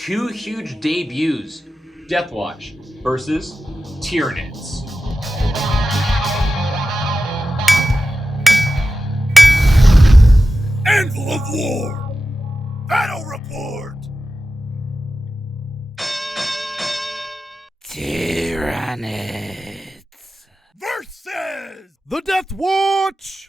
two huge debuts. Deathwatch versus Tyranids. Anvil of War! Battle Report! Tyranids versus the Deathwatch!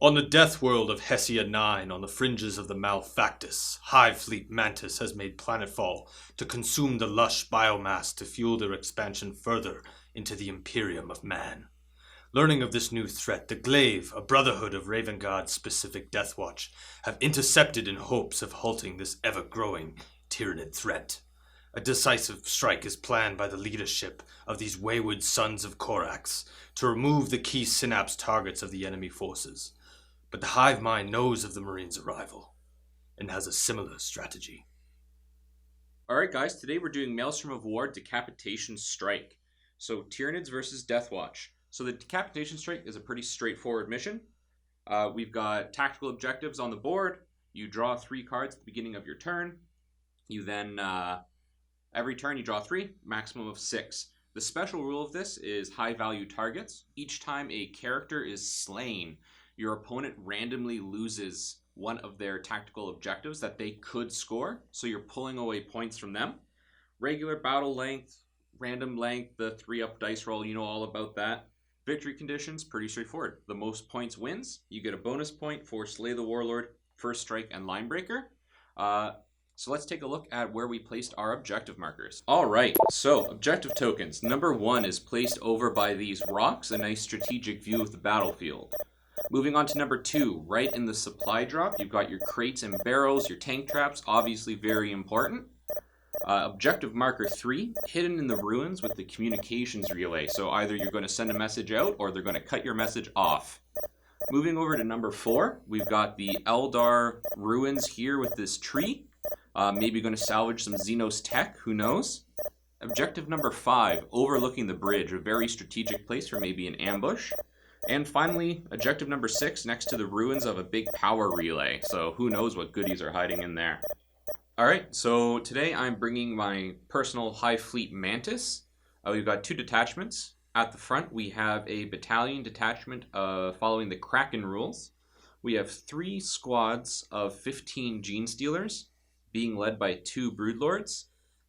On the Deathworld of Hessia 9, on the fringes of the Malfactus, Hive Fleet Mantis has made planetfall to consume the lush biomass to fuel their expansion further into the Imperium of man. Learning of this new threat, the Glaive, a Brotherhood of Raven Guard specific Deathwatch, have intercepted in hopes of halting this ever-growing Tyranid threat. A decisive strike is planned by the leadership of these wayward sons of Corax to remove the key Synapse targets of the enemy forces. But the Hive Mind knows of the Marines' arrival and has a similar strategy. Alright guys, today we're doing Maelstrom of War Decapitation Strike. So Tyranids versus Deathwatch. So the Decapitation Strike is a pretty straightforward mission. We've got tactical objectives on the board. You draw 3 cards at the beginning of your turn. You then, every turn you draw 3, maximum of 6. The special rule of this is high value targets. Each time a character is slain, your opponent randomly loses one of their tactical objectives that they could score, so you're pulling away points from them. Regular battle length, random length, the 3-up dice roll, you know all about that. Victory conditions, pretty straightforward. The most points wins. You get a bonus point for Slay the Warlord, First Strike, and Linebreaker. So let's take a look at where we placed our objective markers. Alright, so objective tokens. Number 1 is placed over by these rocks, a nice strategic view of the battlefield. Moving on to number 2, right in the supply drop, you've got your crates and barrels, your tank traps, obviously very important. Objective marker 3, hidden in the ruins with the communications relay. So either you're going to send a message out or they're going to cut your message off. Moving over to number 4, we've got the Eldar ruins here with this tree. Maybe going to salvage some Xenos tech, who knows? Objective number 5, overlooking the bridge, a very strategic place for maybe an ambush. And finally, objective number 6, next to the ruins of a big power relay. So who knows what goodies are hiding in there. Alright, so today I'm bringing my personal Hive Fleet Mantis. We've got 2 detachments. At the front we have a battalion detachment following the Kraken rules. We have 3 squads of 15 Gene Stealers being led by 2 Broodlords.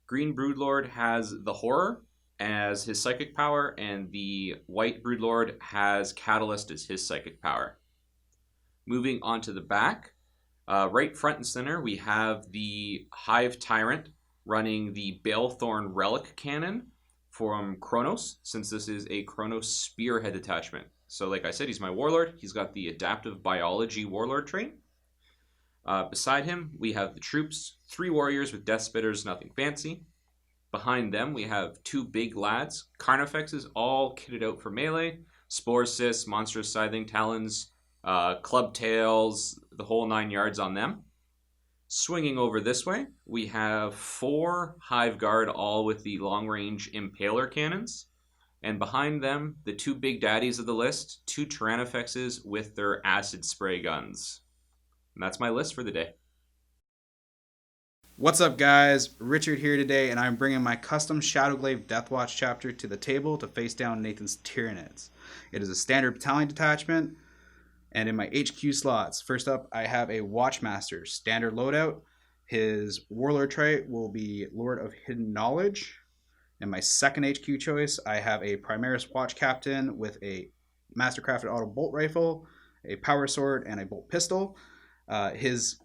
Green Broodlord has the Horror as his psychic power, and the White Broodlord has Catalyst as his psychic power. Moving on to the back, right front and center, we have the Hive Tyrant running the Balethorn Relic Cannon from Kronos, since this is a Kronos Spearhead detachment. So like I said, he's my Warlord. He's got the Adaptive Biology Warlord trait. Beside him, we have the troops, 3 warriors with Death Spitters, nothing fancy. Behind them, we have 2 big lads, Carnifexes, all kitted out for melee, Spore Cysts, Monstrous Scything Talons, Club Tails, the whole 9 yards on them. Swinging over this way, we have 4 Hive Guard, all with the long-range Impaler cannons. And behind them, the 2 big daddies of the list, 2 Tyrannifexes with their acid spray guns. And that's my list for the day. What's up guys, Richard here today, and I'm bringing my custom Shadowglaive Deathwatch chapter to the table to face down Nathan's Tyranids. It is a standard battalion detachment, and in my HQ slots, first up I have a Watchmaster, standard loadout. His Warlord trait will be Lord of Hidden Knowledge. In my second HQ choice, I have a Primaris Watch Captain with a Mastercrafted Auto Bolt Rifle, a Power Sword, and a Bolt Pistol. His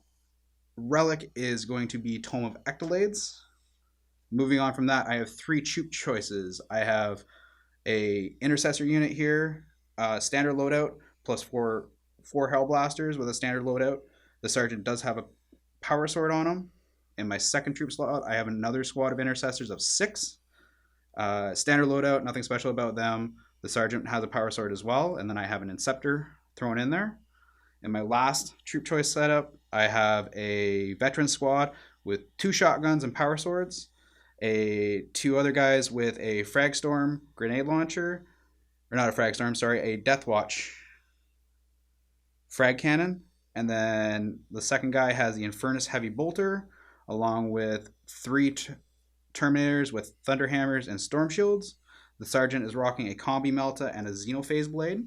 relic is going to be Tome of Ectolades. Moving on from that, I have 3 troop choices. I have a Intercessor unit here, standard loadout, plus 4 Hellblasters with a standard loadout. The Sergeant does have a Power Sword on him. In my second troop slot, I have another squad of Intercessors of 6. Standard loadout, nothing special about them. The Sergeant has a Power Sword as well, and then I have an Inceptor thrown in there. In my last troop choice setup, I have a veteran squad with 2 shotguns and power swords, 2 other guys with a Fragstorm grenade launcher, or not a Fragstorm, sorry, a Deathwatch frag cannon, and then the second guy has the Infernus Heavy Bolter, along with 3 Terminators with Thunderhammers and Storm Shields. The Sergeant is rocking a Combi Melta and a Xenophase Blade.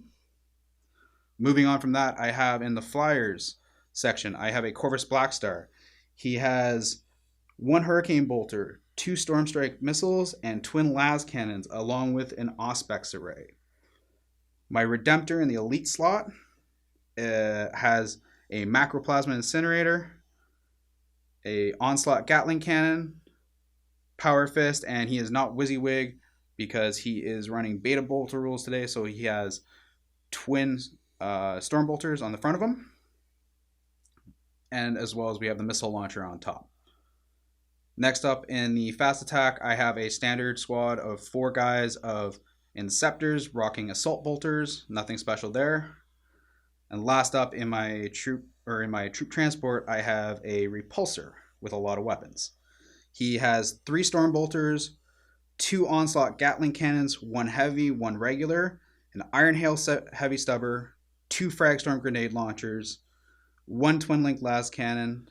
Moving on from that, I have in the Flyers section, I have a Corvus Blackstar. He has 1 Hurricane Bolter, 2 Storm Strike missiles, and twin las cannons, along with an Auspex array. My Redemptor in the Elite slot has a Macroplasma Incinerator, a Onslaught Gatling Cannon, Power Fist, and he is not WYSIWYG because he is running Beta Bolter rules today, so he has twin Storm Bolters on the front of him, and as well as we have the missile launcher on top. Next up in the fast attack, I have a standard squad of 4 guys of Interceptors rocking Assault Bolters, nothing special there. And last up in my troop transport, I have a Repulsor with a lot of weapons. He has 3 Storm Bolters, 2 Onslaught Gatling Cannons, 1 heavy, 1 regular, an Iron Hail Heavy Stubber, 2 Fragstorm Grenade Launchers, 1 Twin Link Las Cannon,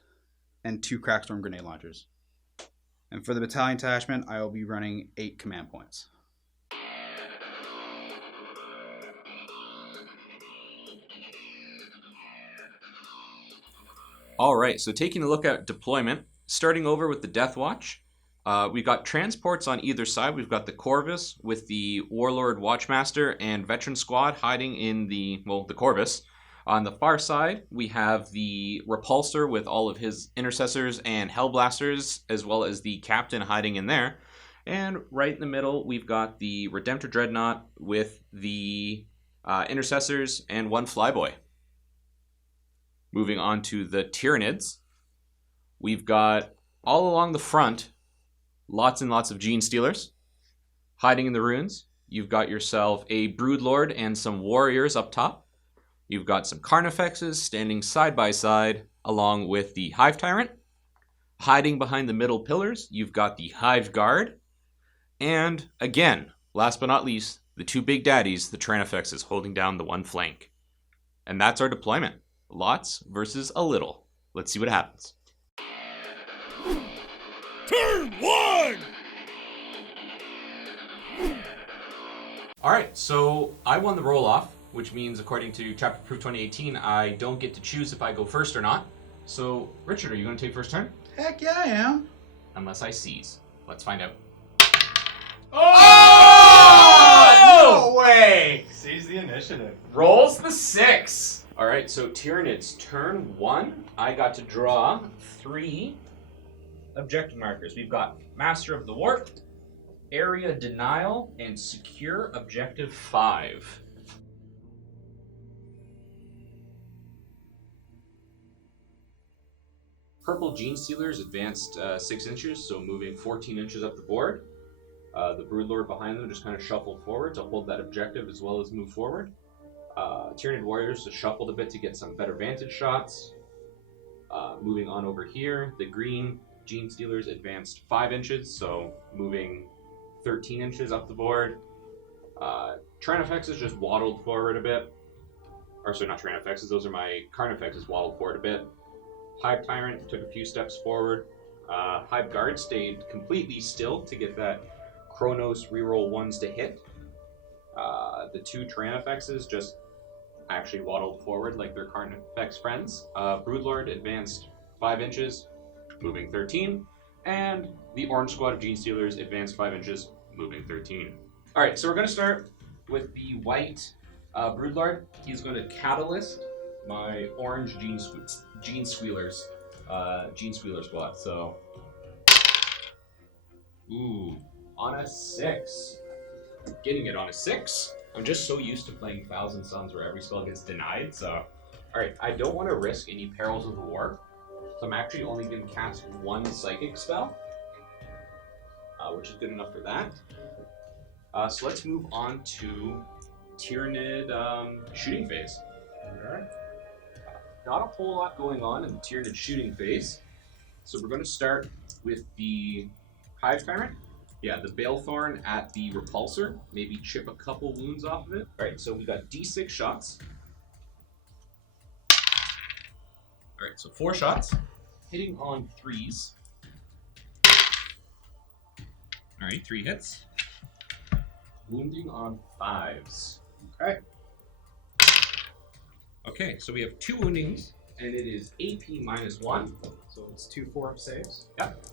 and 2 Crackstorm Grenade Launchers. And for the battalion attachment, I will be running 8 command points. All right, so taking a look at deployment, starting over with the Deathwatch, we've got transports on either side. We've got the Corvus with the Warlord Watchmaster and Veteran Squad hiding in the Corvus. On the far side, we have the Repulsor with all of his Intercessors and Hellblasters, as well as the Captain hiding in there. And right in the middle, we've got the Redemptor Dreadnought with the Intercessors and 1 Flyboy. Moving on to the Tyranids, we've got all along the front, lots and lots of Gene Stealers. Hiding in the ruins, you've got yourself a Broodlord and some Warriors up top. You've got some Carnifexes standing side by side, along with the Hive Tyrant. Hiding behind the middle pillars, you've got the Hive Guard. And again, last but not least, the 2 big daddies, the Tranifexes, holding down the 1 flank. And that's our deployment. Lots versus a little. Let's see what happens. Turn 1! Alright, so I won the roll-off, which means according to Chapter Proof 2018, I don't get to choose if I go first or not. So, Richard, are you going to take first turn? Heck yeah, I am. Unless I seize. Let's find out. Oh! No way! Seize the initiative. Rolls the 6. Alright, so Tyranids, turn 1, I got to draw 3 objective markers. We've got Master of the Warp, Area Denial, and Secure Objective 5. Purple Gene Stealers advanced 6 inches, so moving 14 inches up the board. The Broodlord behind them just kind of shuffled forward to hold that objective as well as move forward. Tyranid Warriors just shuffled a bit to get some better vantage shots. Moving on over here, the green Gene Stealers advanced 5 inches, so moving 13 inches up the board. Tranifexes just waddled forward a bit. Or sorry, not Tranifexes, those are my Carnifexes, waddled forward a bit. Hive Tyrant took a few steps forward. Hive Guard stayed completely still to get that Kronos reroll 1s to hit. The 2 Tranifexes just actually waddled forward like their Carnifex friends. Broodlord advanced 5 inches, moving 13. And the orange squad of Gene Stealers advanced 5 inches, moving 13. Alright, so we're going to start with the white Broodlord. He's going to Catalyst my orange Gene Squealer squad. So, ooh, on a 6. Getting it on a 6. I'm just so used to playing Thousand Suns where every spell gets denied, so... Alright, I don't want to risk any Perils of the War, so I'm actually only going to cast 1 Psychic spell, which is good enough for that. So let's move on to Tyranid shooting phase. Alright. Not a whole lot going on in the Tyranid shooting phase, so we're going to start with the Hive Tyrant. Yeah, the Balethorn at the Repulsor. Maybe chip a couple wounds off of it. Alright, so we got D6 shots. Alright, so 4 shots. Hitting on 3s. Alright, 3 hits. Wounding on 5s. Okay. Okay, so we have 2 woundings, and it is AP -1. So it's 2 4-up saves. Yep.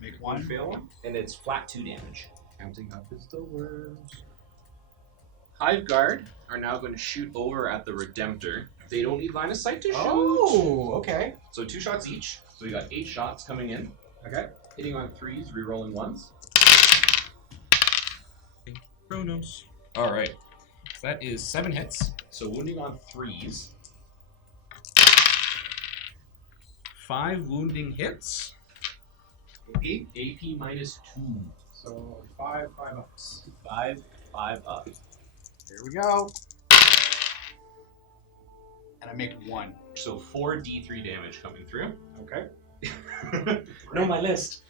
Make one fail one. And it's flat 2 damage. Counting up is the worst. Hive Guard are now going to shoot over at the Redemptor. They don't need line of sight to shoot. Oh, okay. So 2 shots each. So we got 8 shots coming in. Okay. Hitting on 3s, rerolling 1s. Kronos. Alright. That is 7 hits. So wounding on 3s. 5 wounding hits. AP? AP -2. So 5 5-ups. 5 up. Here we go. And I make 1. So 4 D3 damage coming through. Okay. Know my list.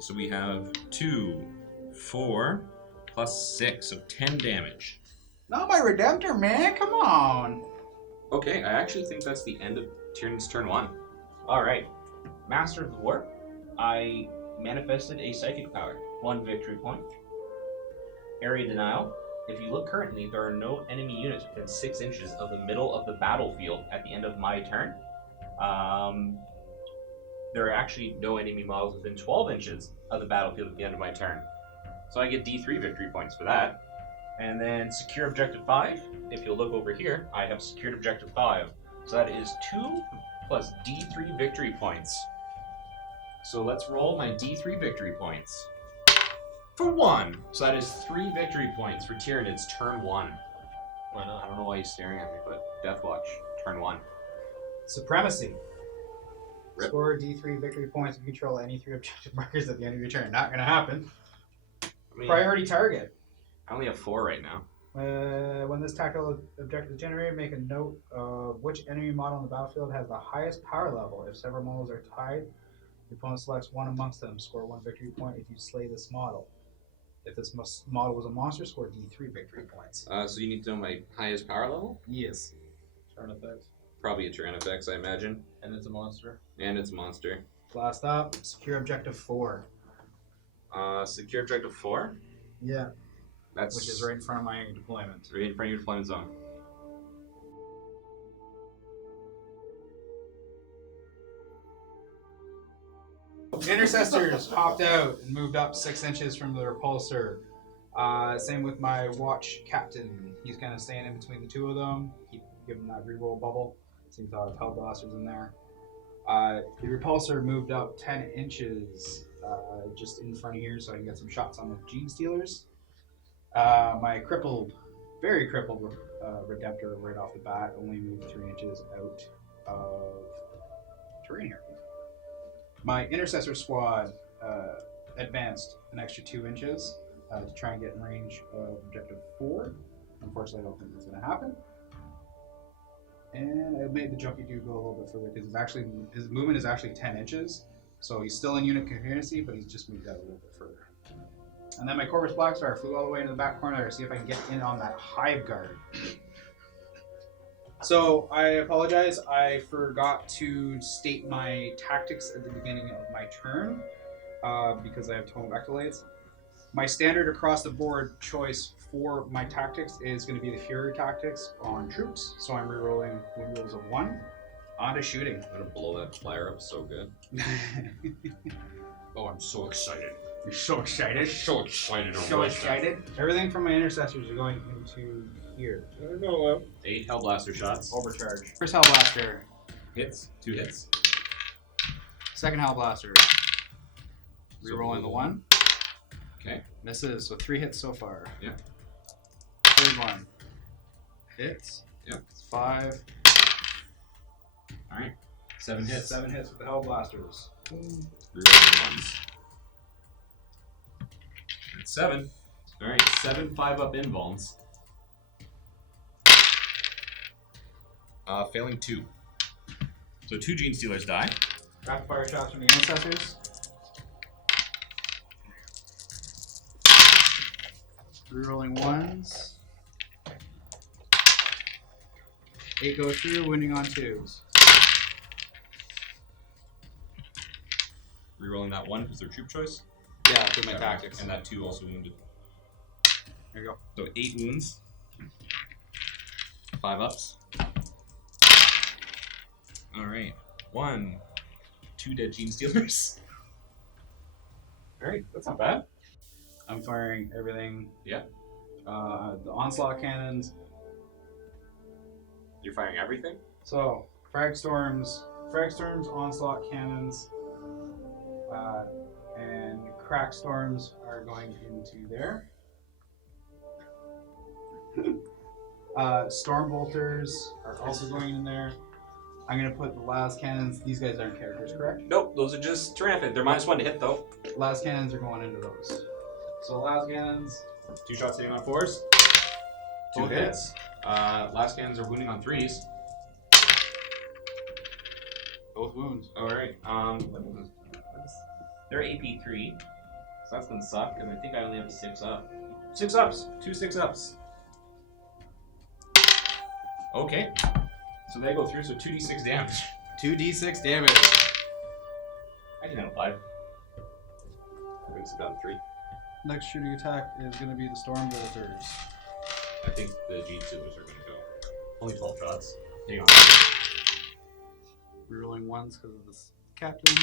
So we have 2, 4, plus 6, so 10 damage. Not my Redemptor, man. Come on. Okay, I actually think that's the end of Tyranid's turn 1. Alright. Master of the War. I manifested a psychic power. 1 victory point. Area denial. If you look currently, there are no enemy units within 6 inches of the middle of the battlefield at the end of my turn. There are actually no enemy models within 12 inches of the battlefield at the end of my turn. So I get D3 victory points for that. And then secure objective 5. If you'll look over here, I have secured objective 5. So that is 2 plus D3 victory points. So let's roll my D3 victory points. For 1. So that is 3 victory points for Tyranid's turn 1. Why not? I don't know why he's staring at me, but Deathwatch, turn 1. Supremacy. Rip. Score D3 victory points and control any 3 objective markers at the end of your turn. Not gonna happen. I mean, Priority target. I only have 4 right now. When this tactical objective is generated, make a note of which enemy model on the battlefield has the highest power level. If several models are tied, the opponent selects one amongst them. Score 1 victory point if you slay this model. If this model was a monster, score D3 victory points. So you need to know my highest power level? Yes. Tyranids. Probably a Tyranids, I imagine. And it's a monster. And it's a monster. Last up, secure objective 4. Secure objective 4? Yeah. That's Which is right in front of my deployment. right in front of your deployment zone. Intercessors popped out and moved up 6 inches from the repulsor. Same with my watch captain. He's kind of staying in between the 2 of them. Keep giving that reroll bubble. Seems to have hell blasters in there. The repulsor moved up 10 inches just in front of here so I can get some shots on the gene stealers. My very crippled Redemptor right off the bat only moved 3 inches out of terrain here. My intercessor squad advanced an extra 2 inches to try and get in range of objective 4. Unfortunately, I don't think that's going to happen. And I made the junkie dude go a little bit further because his movement is actually 10 inches. So he's still in unit coherency, but he's just moved out a little bit further. And then my Corvus Blackstar flew all the way into the back corner to see if I can get in on that Hive Guard. So I apologize, I forgot to state my tactics at the beginning of my turn because I have total Vectolades. My standard across the board choice for my tactics is going to be the Fury tactics on troops. So I'm rerolling rolls of 1 onto shooting. I'm gonna blow that flyer up so good. Oh, I'm so excited. You're so excited. So excited. So excited. Everything from my intercessors are going into here. 8 Hellblaster shots. Overcharge. First Hellblaster. Hits. 2 hits. Second Hellblaster. Rerolling the 1. Okay. Misses, so 3 hits so far. Yeah. Third one. Hits. Yep. 5. Alright. 7 hits. 7 hits with the Hellblasters. Rerolling 1s. That's 7. Alright, 7 5-up invulns. Failing 2. So 2 Gene Stealers die. Rapid fire shots from the intercessors. Rerolling 1s. 8 go through, winning on 2s. Rerolling that 1 because they're troop choice. Yeah, with my tactics. And that 2 also wounded. There you go. So 8 wounds. 5 ups. Alright. 1. 2 dead gene stealers. Alright, that's not bad. I'm firing everything. Yeah. The onslaught cannons. You're firing everything? So, frag storms, onslaught cannons, and crack storms are going into there. Storm bolters are also going in there. I'm gonna put the las cannons. These guys aren't characters, correct? Nope, those are just Tyranid. They're -1 to hit though. Las cannons are going into those. So las cannons. 2 shots hitting on 4s. 2 Both hits. Last cannons are wounding on 3s. Both wounds. Alright, they're AP 3. So that's gonna suck, because I think I only have a 6 up. 6 ups! 2 6 ups. Okay. So they go through, so 2d6 damage. 2d6 damage. I can handle 5. I'm gonna sit down to 3. Next shooting attack is going to be the storm bolters. I think the gene stealers are gonna go. Only 12 shots. Hang on. Rerolling ones because of this captain.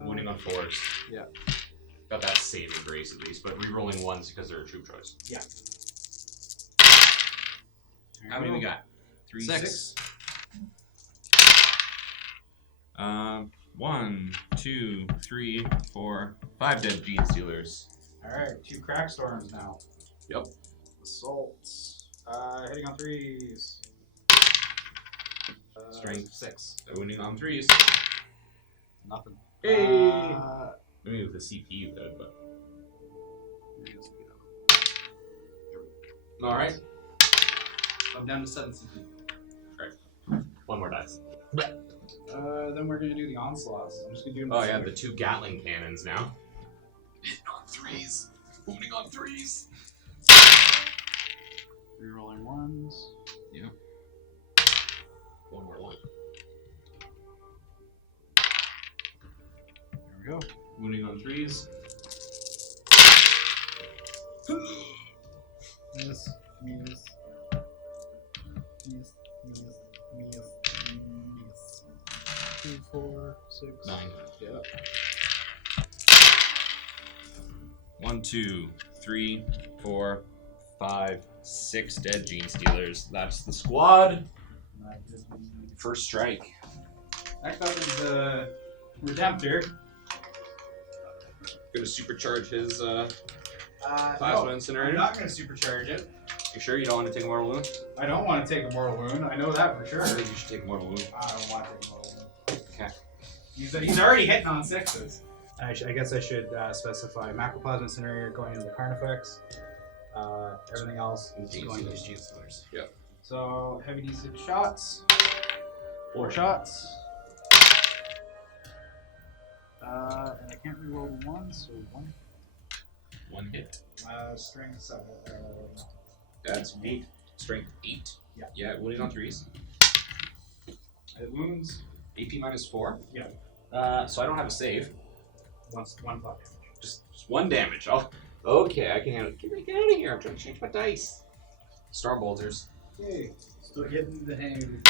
Wounding on 4s. Yeah. Got that saving grace at least, but rerolling 1s because they're a troop choice. Yeah. How many we got? 3, 6. 1, 2, 3, 4, 5 dead gene stealers. Alright, 2 crack storms now. Yep. Assaults. Hitting on 3s. Strength 6. Wounding on 3s. Nothing. Hey! Maybe with the CPU good, but. Alright. I'm down to 7 CP. Right. 1 more dice. Then we're gonna do the onslaughts. I'm just gonna do them. Oh yeah, the 2 Gatling cannons now. Hitting on 3s. Wounding on 3s. Rerolling ones. Yep. 1 more 1. There we go. Wounding on 3s. Miss. 2, 4, 6. 9. Yeah. 1, 2, 3, 4, 5, 6 dead gene stealers. That's the squad. First strike. Next up is the Redemptor. Gonna supercharge his plasma No, I'm incinerator. not going to supercharge it. You sure you don't want to take a mortal wound? I don't want to take a mortal wound. I know that for sure. I think you should take a mortal wound. I don't want to take a mortal wound. Okay. He's already hitting on 6s. I guess I should specify macroplasma incinerator going into the Carnifex. Everything else is going to the gene stealers. Yep. So heavy D6 shots. 4 shots. And I can't reroll the 1, so 1. 1 hit. Strength 7. That's 8. Strength 8. Yeah. Yeah, wounding on 3s. Wounds. AP -4. Yeah. So I don't have a save. 1 flat damage. Just 1 damage. Oh, okay, I can handle it. Get out of here. I'm trying to change my dice. Storm bolters. Okay. Still getting the hang of it.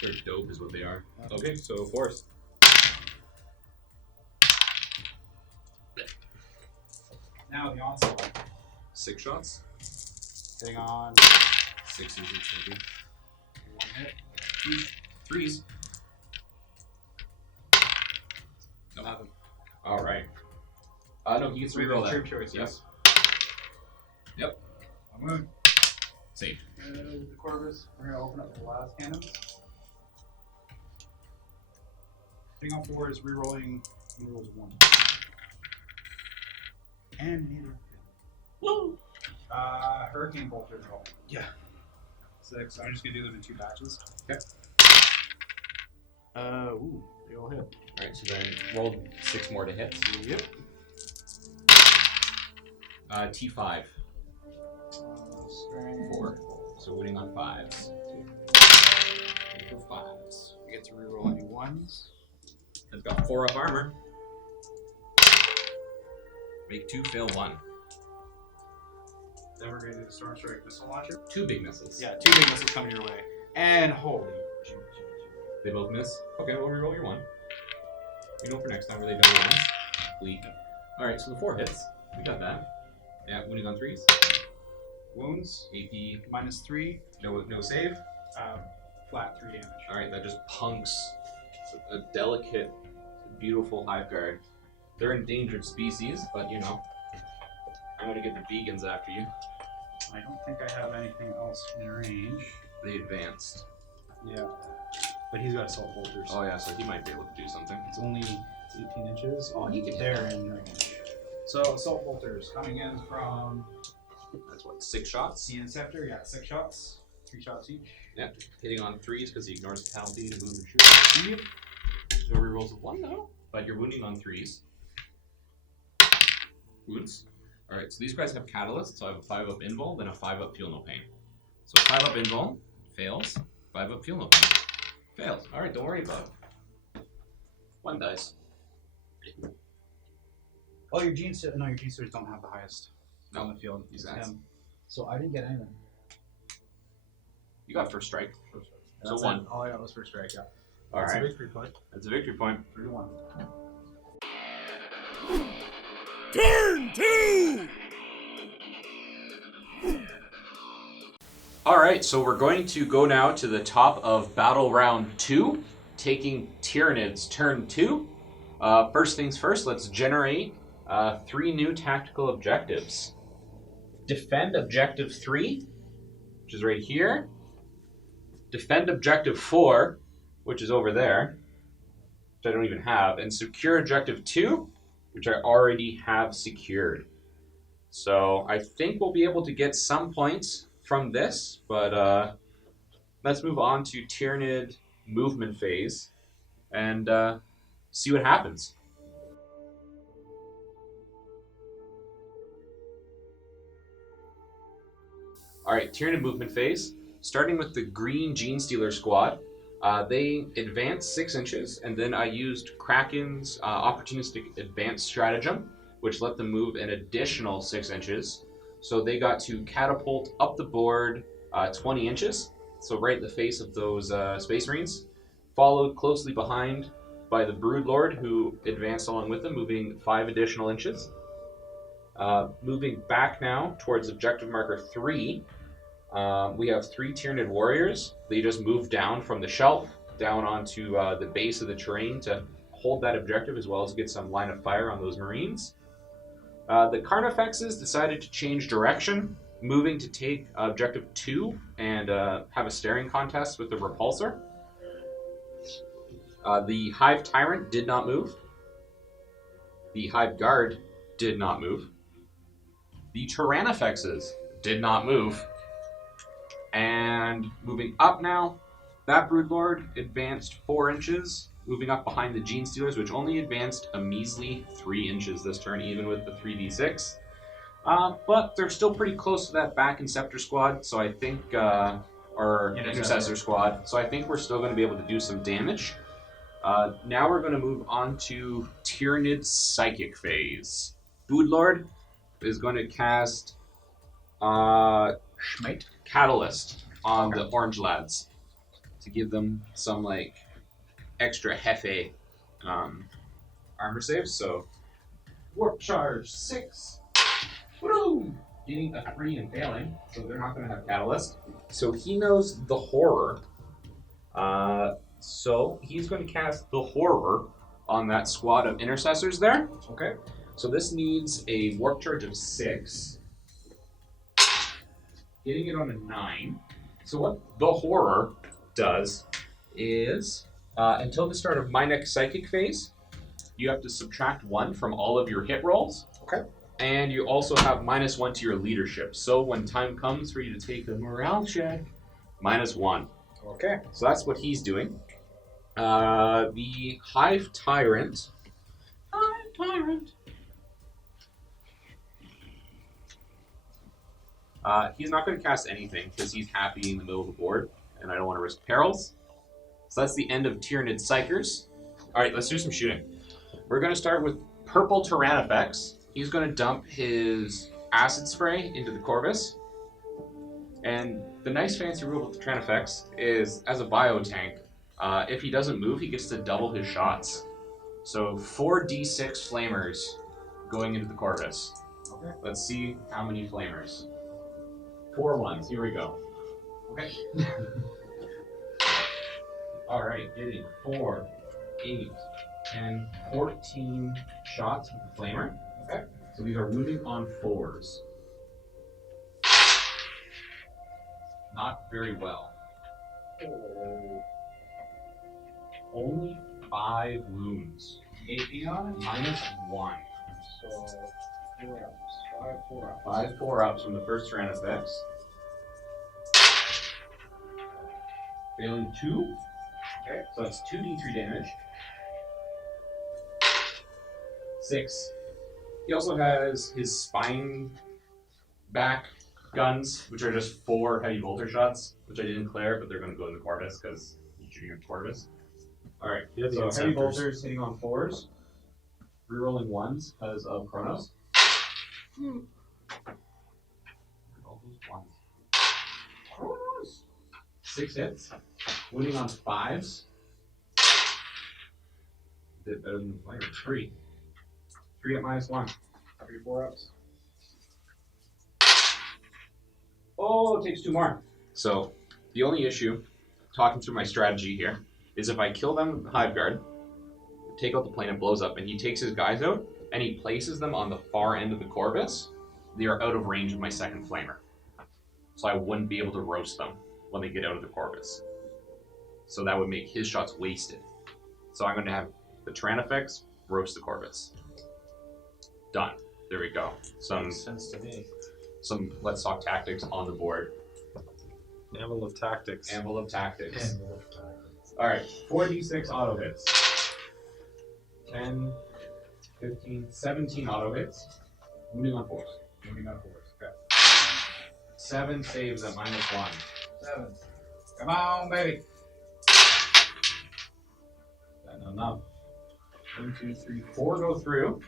They're dope is what they are. Okay, so force. Now the onslaught. 6 shots. Hitting on 6s it's gonna 1 hit. be. 3s. Nothing. Alright. No, he gets to reroll that. Troop choice, yes. Yep. I'm moving. Save. The Corvus. We're going to open up the last cannon. Hitting on 4 is rerolling. He rolls 1. And neither. Woo! Hurricane bolters roll. Yeah. 6. I'm just going to do them in 2 batches. Okay. Ooh, they all hit. Alright, so then roll 6 more to hit. Yep. T5. Strength 4. So winning on 5s. 5s. You get to reroll any 1s. It's got 4 up armor. Make 2, fail 1. Then we're going to do the Storm Strike Missile Launcher. 2 big missiles. Yeah, 2 big missiles coming your way. And holy. They both miss. Okay, we'll reroll your 1. You know for next time where they don't miss. Bleak. Alright, so the 4 hits. We got that. Yeah, wounding on 3s. Wounds. AP. -3. No save. Flat 3 damage. Alright, that just punks a delicate, beautiful Hive Guard. They're endangered species, but you know, I'm gonna get the vegans after you. I don't think I have anything else in range. They advanced. Yeah. But he's got assault bolters. Oh yeah, so he might be able to do something. It's 18 inches. Oh, he can They're in range. So assault bolters coming in from That's what, 6 shots? the Interceptor. Yeah, 6 shots. 3 shots each. Yeah, hitting on 3s because he ignores the penalty to move and shoot. Yep. No rerolls of 1 though, but you're wounding on 3s. Wounds. Alright, so these guys have catalyst, so I have a 5 up invul, then a 5 up feel no pain. So 5 up invul, fails. 5 up feel no pain. Fails. Alright, don't worry about it. 1 dice. Oh, your gene stealers don't have the highest on No, the field. exactly. So I didn't get anything. You got first strike. So That's 1. it. All I got was first strike. Yeah. Alright. That's a victory point. That's a victory point. 3-1. Turn 2! Alright, so we're going to go now to the top of battle round 2, taking Tyranids turn 2. First things first, let's generate 3 new tactical objectives. Defend objective 3, which is right here. Defend objective 4, which is over there, which I don't even have. And secure objective 2, which I already have secured. So I think we'll be able to get some points from this, but let's move on to Tyranid movement phase and see what happens. Alright, Tyranid movement phase. Starting with the green Gene Stealer squad. They advanced 6 inches, and then I used Kraken's opportunistic advance stratagem, which let them move an additional 6 inches. So they got to catapult up the board 20 inches, so right in the face of those Space Marines. Followed closely behind by the Broodlord, who advanced along with them, moving 5 additional inches. Moving back now towards objective marker 3, we have 3 Tyranid warriors. They just moved down from the shelf, down onto the base of the terrain to hold that objective, as well as get some line of fire on those Marines. The Carnifexes decided to change direction, moving to take objective 2 and have a staring contest with the Repulsor. The Hive Tyrant did not move. The Hive Guard did not move. The Tyrannifexes did not move. And moving up now, that Broodlord advanced 4 inches, moving up behind the Gene Stealers, which only advanced a measly 3 inches this turn, even with the 3d6. But they're still pretty close to that back Inceptor squad, so I think, or Intercessor squad, so I think we're still going to be able to do some damage. Now we're going to move on to Tyranid Psychic phase. Broodlord is going to cast Catalyst on the orange lads to give them some like extra hefe armor saves. So warp charge 6, woo! Getting a 3 and failing, so they're not going to have Catalyst. So he knows the horror. So he's going to cast the horror on that squad of intercessors there. Okay. So this needs a warp charge of 6. Getting it on a 9. So what the horror does is, until the start of my next psychic phase, you have to subtract 1 from all of your hit rolls. Okay. And you also have -1 to your leadership. So when time comes for you to take the morale check, -1. Okay. So that's what he's doing. The Hive Tyrant. Hive Tyrant. He's not going to cast anything because he's happy in the middle of the board, and I don't want to risk perils. So that's the end of Tyranid Psychers. Alright, let's do some shooting. We're going to start with Purple Tyrannifex. He's going to dump his acid spray into the Corvus. And the nice fancy rule with the Tyrannifex is, as a bio tank, if he doesn't move, he gets to double his shots. So 4d6 flamers going into the Corvus. Okay. Let's see how many flamers. 4 ones. Here we go. Okay. Alright, hitting 4, 8, 10, 14 shots with the flamer. Okay. So these are wounding on 4s. Not very well. Only 5 wounds. AP on it? -1. So 4 ups. 5 4 ups. 5 4-ups from the first Tyrannifex. Failing 2. Okay, so that's 2d3 damage. 6. He also has his spine back guns, which are just 4 heavy bolter shots, which I didn't declare, but they're going to go in the Corvus because he's shooting at Corvus. Alright, so heavy bolters hitting on 4s, rerolling 1s because of Kronos. All those 1s. Kronos! 6 hits, wounding on 5s. Did better than the player. 3. 3 at -1. 3 4 ups. Oh, it takes 2 more. So, the only issue, talking through my strategy here, is if I kill them with Hive Guard, take out the plane, it blows up, and he takes his guys out, and he places them on the far end of the Corvus, they are out of range of my second flamer. So I wouldn't be able to roast them when they get out of the Corvus. So that would make his shots wasted. So I'm going to have the Tyrannifex roast the Corvus. Done. There we go. Makes sense to me. Some Let's Talk Tactics on the board. Anvil of Tactics. Anvil of Tactics. Alright, 4d6 auto hits. 10, 15, 17 auto hits. Wounding on 4s. Moving on 4s. Okay. 7 saves at -1. 7. Come on, baby. Not enough. 1, 2, 3, 4 go through.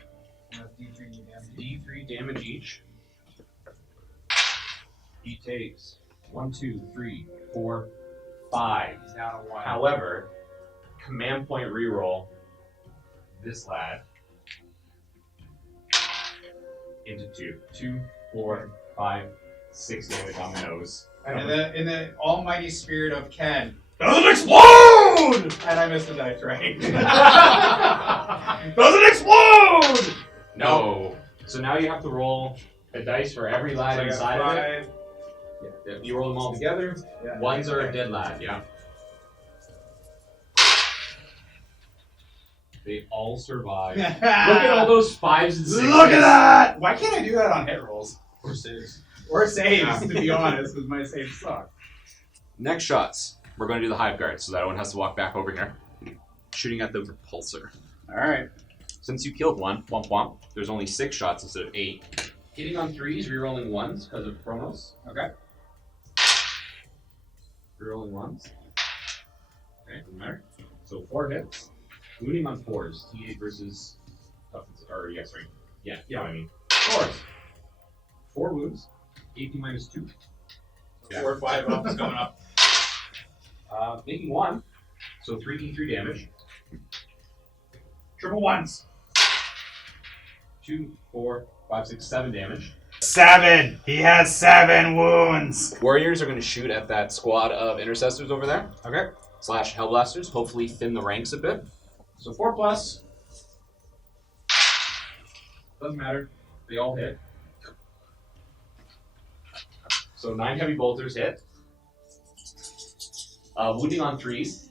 That's D3 damage. D3 damage each. He takes 1, 2, 3, 4, 5. He's down a 1. However, command point reroll this lad into 2. 2, 4, 5, 6 damage on the nose. In the almighty spirit of Ken. Doesn't explode! And I missed the dice, right? Doesn't explode! No. So now you have to roll a dice for every lad So I got inside of 5. it. Yeah, you roll them all together. Yeah. 1s are a dead lad, yeah. They all survive. Look at all those 5s and 6s. Look at that! Why can't I do that on hit rolls? Or saves. Or saves, to be honest, because my saves suck. Next shots. We're going to do the Hive Guard, so that one has to walk back over here. Shooting at the repulsor. Alright. Since you killed one, womp womp, there's only 6 shots instead of 8. Hitting on 3s, rerolling 1s because of Kronos. Okay. Rerolling 1s. Okay, doesn't matter. So 4 hits. Wounding on 4s. T8 versus toughness. Or, yeah, sorry. Yeah, I mean. 4s. 4 wounds. AP -2. Yeah. 4 or 5 ups coming up. Making 1. So 3d3 damage. Triple 1s. 2, 4, 5, 6, 7 damage. 7! He has 7 wounds! Warriors are going to shoot at that squad of intercessors over there. Okay. / Hellblasters. Hopefully thin the ranks a bit. So 4+. Doesn't matter. They all hit. So 9 heavy bolters hit. Wounding on 3s.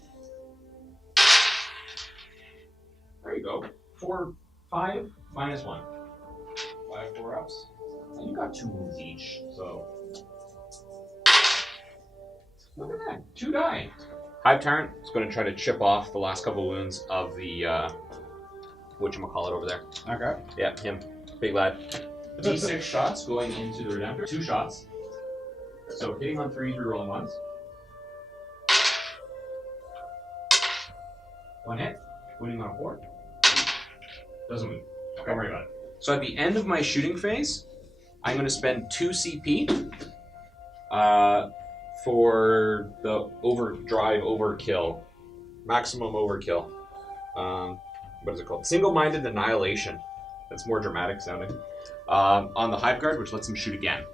There you go. 4, 5, -1. 5 4 ups. And you got 2 wounds each, so. Look at that. 2 die. Hive Tyrant is going to try to chip off the last couple wounds of the, whatchamacallit over there. Okay. Yeah, him. Big lad. D6 shots going into the Redemptor. 2 shots. So hitting on 3s, rerolling 1s. 1 hit. Wounding on a 4. Doesn't move. Don't worry about it. So at the end of my shooting phase, I'm going to spend 2 CP for the overdrive overkill. Maximum overkill. What is it called? Single-minded annihilation. That's more dramatic sounding. On the Hive Guard, which lets them shoot again.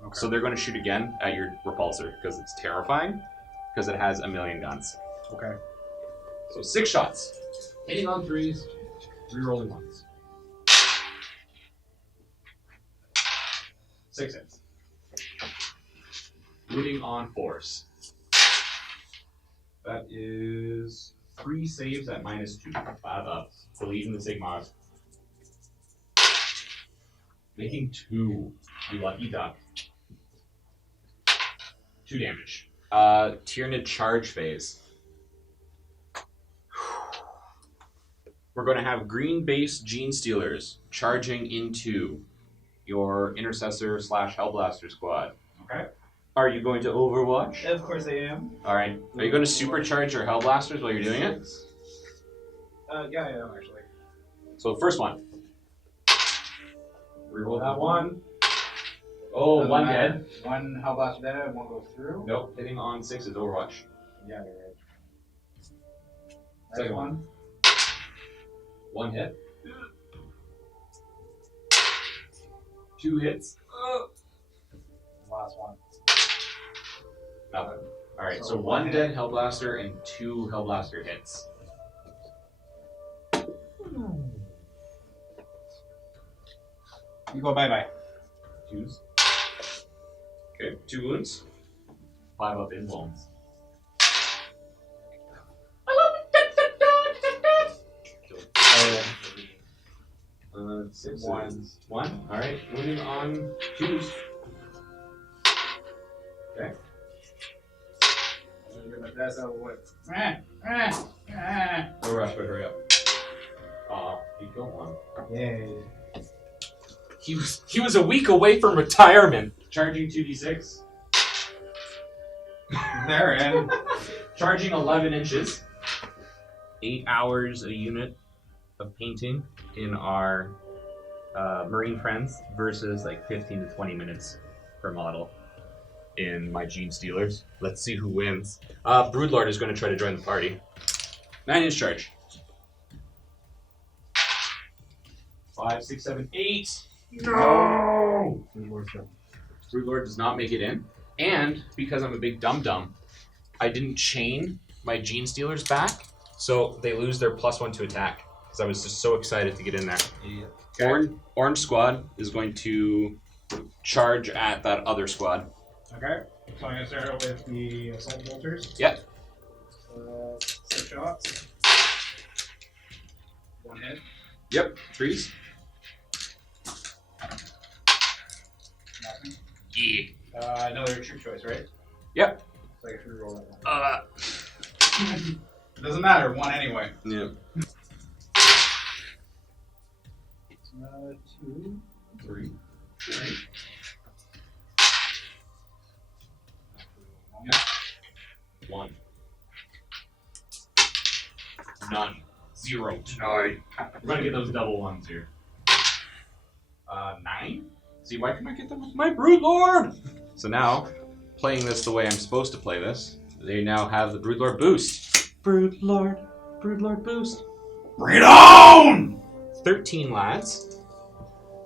Okay. So they're going to shoot again at your repulsor because it's terrifying, because it has 1,000,000 guns. Okay. So 6 shots. Hitting on 3s, rerolling 1s. 6 hits. Wounding on 4s. That is 3 saves at -2. 5 ups. Believe in the Sigmas. Making 2. You lucky duck. 2 damage. Tyranid charge phase. We're going to have green-based Gene Stealers charging into your Intercessor / Hellblaster squad. Okay. Are you going to Overwatch? Of course I am. Alright. Are you going to supercharge your Hellblasters while you're doing it? Yeah, I am actually. So the first one. Reroll That one. Oh, Doesn't 1 matter. dead. 1 Hellblaster dead, 1 goes through. Nope. Hitting on 6 is Overwatch. Yeah, you're right. Second one. 1 hit. 2 hits. Last one. Nothing. Alright, so So 1 1 dead Hellblaster and 2 Hellblaster hits. You go bye-bye. 2s. Okay, 2 wounds. 5 up in wounds. Oh. 6 Ones. 1. Alright, wounding on 2s. Okay. That's out of the way. No rush, but hurry up. You killed 1. Yay. He was a week away from retirement. Charging 2d6. They're in. Charging 11 inches. 8 hours a unit of painting in our Marine friends versus like 15 to 20 minutes per model in my Gene Stealers. Let's see who wins. Broodlord is going to try to join the party. 9-inch charge. 5, 6, 7, 8. No! Broodlord does not make it in. And because I'm a big dum-dum, I didn't chain my Gene Stealers back, so they lose their +1 to attack. Because I was just so excited to get in there. Okay. Orange squad is going to charge at that other squad. Okay. So I'm going to start out with the assault bolters. Yep. 6 shots. 1 hit. Yep. 3s. Nothing. Yeah. Another troop choice, right? Yep. So I get to reroll that one. It doesn't matter. 1 anyway. Yeah. 2. 3. 1. None. 0. 9. We're gonna get those double 1s here. 9. See, why can I get them with my Broodlord? So now, playing this the way I'm supposed to play this, they now have the Broodlord boost. Broodlord boost. Bring it on! 13 lads.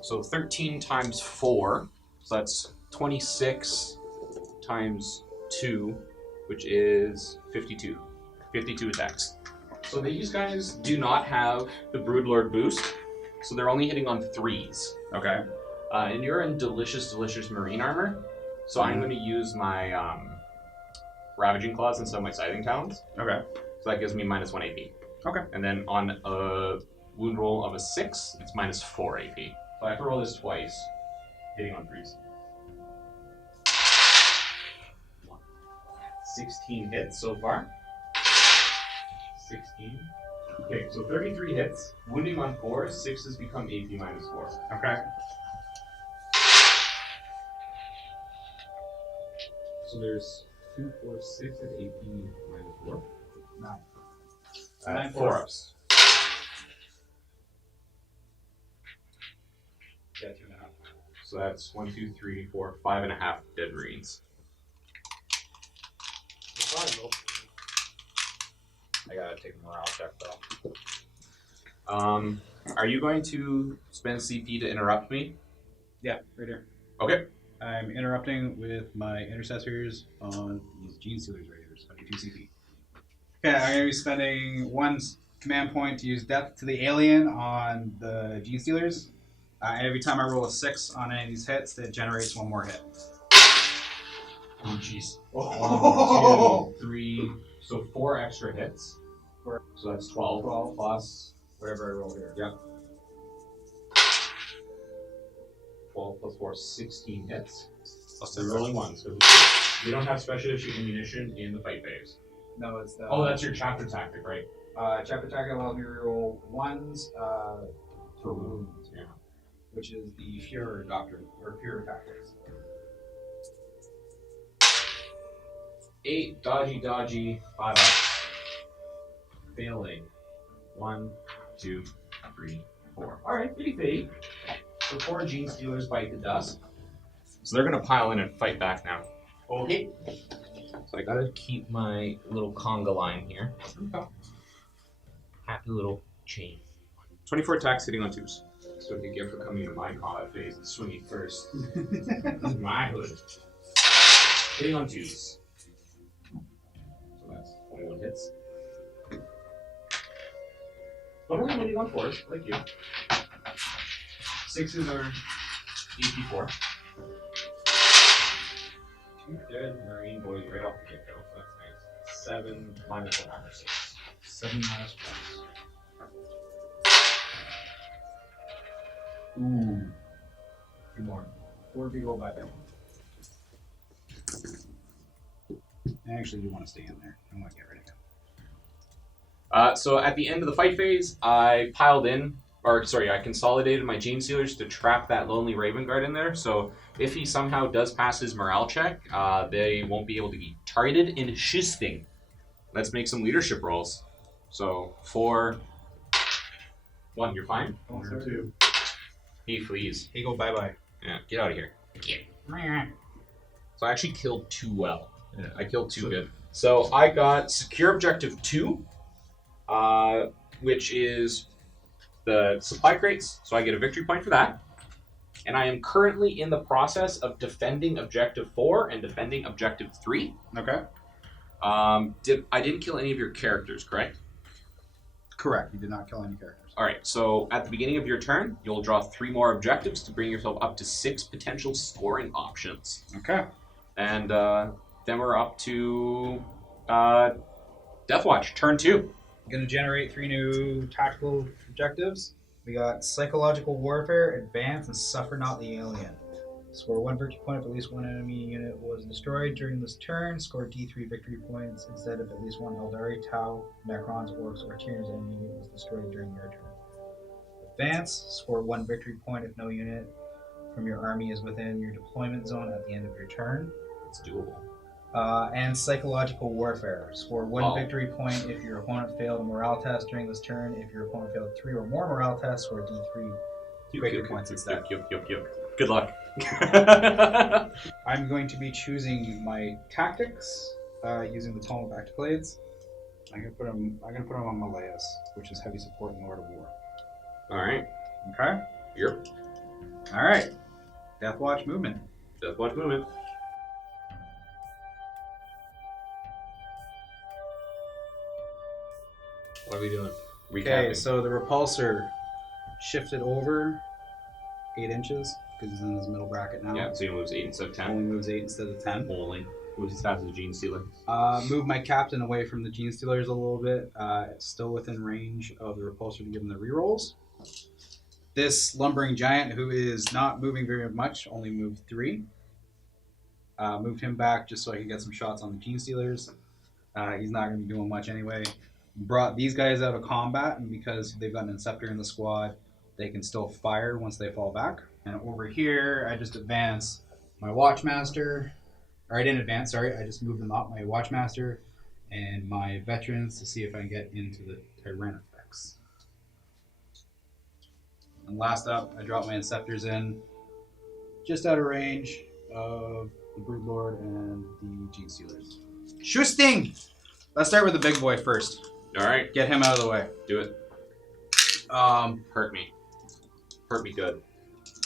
So 13 times 4. So that's 26 times 2, which is 52. 52 attacks. So these guys do not have the Broodlord boost, so they're only hitting on 3s. Okay. And you're in delicious marine armor, so I'm going to use my Ravaging Claws instead of my Scything Talons. Okay. So that gives me -1 AP. Okay. And then on a wound roll of a 6, it's -4 AP. So I have to roll this twice, hitting on 3s. 16 hits so far. 16. Okay, so 33 hits. Wounding on 4, 6s become AP -4. Okay. So there's 2, 4, 6 at AP -4. 9. 4 ups. So that's 1, 2, 3, 4, 5.5 dead Marines. I gotta take a morale check though. Are you going to spend CP to interrupt me? Yeah, right here. Okay. I'm interrupting with my intercessors on these Gene Stealers Raiders. 22 CP. Okay, I'm going to be spending one command point to use Death to the Alien on the Gene Stealers. Every time I roll a 6 on any of these hits, it generates one more hit. Oh, jeez. 1, 2, 3. So 4 extra hits. So that's 12. 12 plus whatever I roll here. Yep. 12 plus 4, 16 hits. Plus they're rolling ones. So we don't have special issue ammunition in the fight phase. No, it's the. Oh, that's your chapter tactic, right? Chapter tactic allows me to reroll ones for wounds, Yeah. which is the Führer doctrine or Führer tactics. 8, dodgy, 5 up. Failing. 1, 2, 3, 4. Alright, pretty fake. So 4 Gene Stealers bite the dust. So they're gonna pile in and fight back now. Okay. So I gotta keep my little conga line here. Okay. Happy little chain. 24 attacks hitting on 2s. So what you get for coming to my combat phase and swinging first. My hood. Hitting on 2s. So that's 21 hits. But only hitting on 4s, like you. 6s are EP4. 2 dead Marine boys right off the get-go, so that's nice. 7 minus 1 armor 6. 7 minus 1. Ooh. 2 more. 4 big old bye. I actually do want to stay in there. I want to get rid of him. So at the end of the fight phase, I consolidated my Gene Stealers to trap that lonely Raven Guard in there. So if he somehow does pass his morale check, they won't be able to be targeted in shifting. Let's make some leadership rolls. So 4, 1, you're fine. 2. He flees. He go bye-bye. Yeah, get out of here. So I actually killed 2 well. Yeah, I killed 2 good. So I got secure objective 2, which is the supply crates. So I get a victory point for that. And I am currently in the process of defending objective 4 and defending objective 3. Okay. I didn't kill any of your characters, correct? Correct. You did not kill any characters. All right, so at the beginning of your turn, you'll draw 3 more objectives to bring yourself up to 6 potential scoring options. Okay. And then we're up to Deathwatch, turn 2. I'm going to generate 3 new tactical objectives. We got Psychological Warfare, Advance, and Suffer Not the Alien. Score 1 victory point if at least 1 enemy unit was destroyed during this turn. Score D3 victory points instead if at least 1 Eldari, Tau, Necrons, Orcs, or Tyranids enemy unit was destroyed during your turn. Advance, score 1 victory point if no unit from your army is within your deployment zone at the end of your turn. It's doable. And Psychological Warfare. Score 1 victory point if your opponent failed a morale test during this turn. If your opponent failed 3 or more morale tests, score D3 victory points instead. Good luck. I'm going to be choosing my tactics using the Tome of Actiblades. I'm gonna put them on Maleus, which is heavy support and Lord of War. All right. Okay. Yep. All right. Deathwatch movement. Deathwatch movement. What are we doing? Okay, so the repulsor shifted over 8 inches because he's in his middle bracket now. Yeah, so he moves 8 instead of 10. Only moves 8 instead of 10. Only. Moves as fast as a Gene Stealer. Move my captain away from the Gene Stealers a little bit. It's still within range of the repulsor to give him the rerolls. This lumbering giant, who is not moving very much, only moved 3. Moved him back just so I could get some shots on the Gene Stealers. He's not going to be doing much anyway. Brought these guys out of combat, and because they've got an Inceptor in the squad, they can still fire once they fall back. And over here, I just advance my Watchmaster. Or I didn't advance, sorry. I just moved them up, my Watchmaster and my Veterans, to see if I can get into the Tyranids. And last up, I drop my Inceptors in. just out of range of the Broodlord and the Gene Stealers. Shusting! Let's start with the big boy first. All right, Get him out of the way. do it. Hurt me. Hurt me good.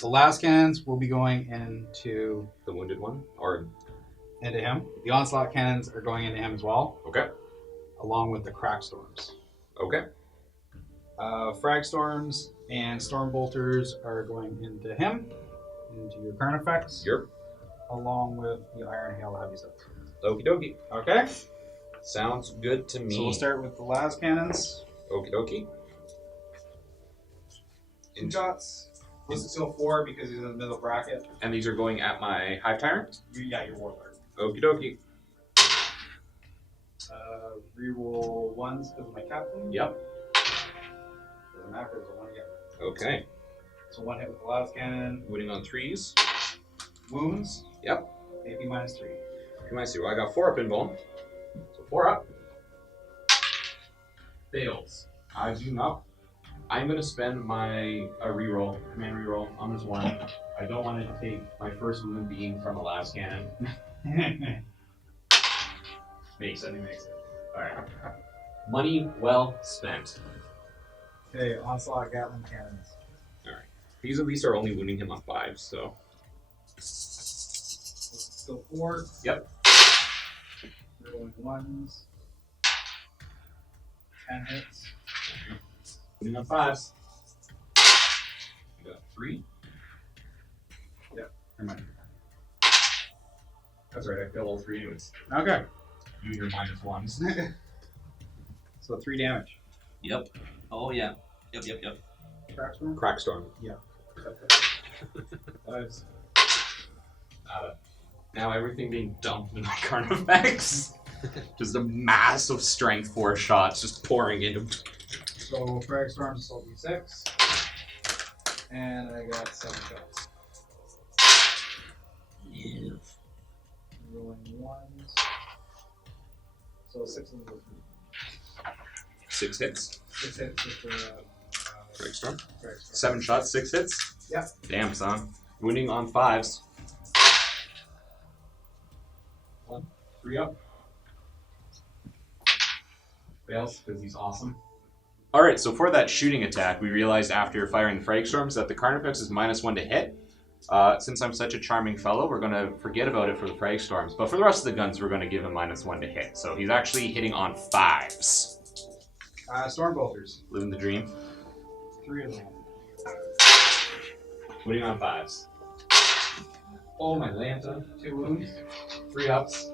The last cannons will be going into The wounded one, or him. The onslaught cannons are going into him as well, okay, along with the crack storms. okay. Frag storms and storm bolters are going into him, into your Carnifex, Yerp. along with the Iron Hail heavy stuff. Okie dokie. Okay, Sounds good to me. so we'll start with the last cannons. Okie dokie. 2 shots. This is still 4 because he's in the middle bracket. And these are going at my Hive Tyrant? Yeah, your Warlord. Okie dokie. Reroll 1s because of my captain. Yep. Doesn't matter, there's a 1 again. Okay. So 1 hit with the last cannon. Winning on 3s. Wounds. Yep. AP minus 3. Come on, see. Well, I got 4 up in bone. So 4 up. Fails. I do not. I'm going to spend my reroll, command reroll on this one. I don't want to take my first wound being from the last cannon. Makes it. Alright. Money well spent. Okay, onslaught Gatling cannons. Alright. These at least are only wounding him on 5, so. Still 4. Yep. Rolling 1s. 10 hits. Wounding on 5s. You got 3. Yep. Never mind. That's right, I failed all 3 anyways. Okay. You and your minus 1s. So 3 damage. Yep. Oh yeah. Yep. Crackstorm? Crackstorm. Yeah. Nice. Now everything being dumped in my Carnifex. Just a mass of strength 4 shots just pouring into. So Crackstorm is still D6. And I got 7 shots. Yeah. Rolling 1s. So 6 of them. 6 hits. 6 hits with the Crackstorm. Crackstorm. 7 shots, 6 hits. Yep. Damn, son. Wounding on 5s. 1, 3 up. Fails because he's awesome. Alright, so for that shooting attack, we realized after firing the Frag Storms that the Carnifex is -1 to hit. Since I'm such a charming fellow, we're going to forget about it for the Frag Storms. But for the rest of the guns, we're going to give him -1 to hit. So he's actually hitting on 5s. Storm bolters. Living the dream. 3 of them. Wounding on 5s. Oh, my Lanta. 2 wounds. 3 ups.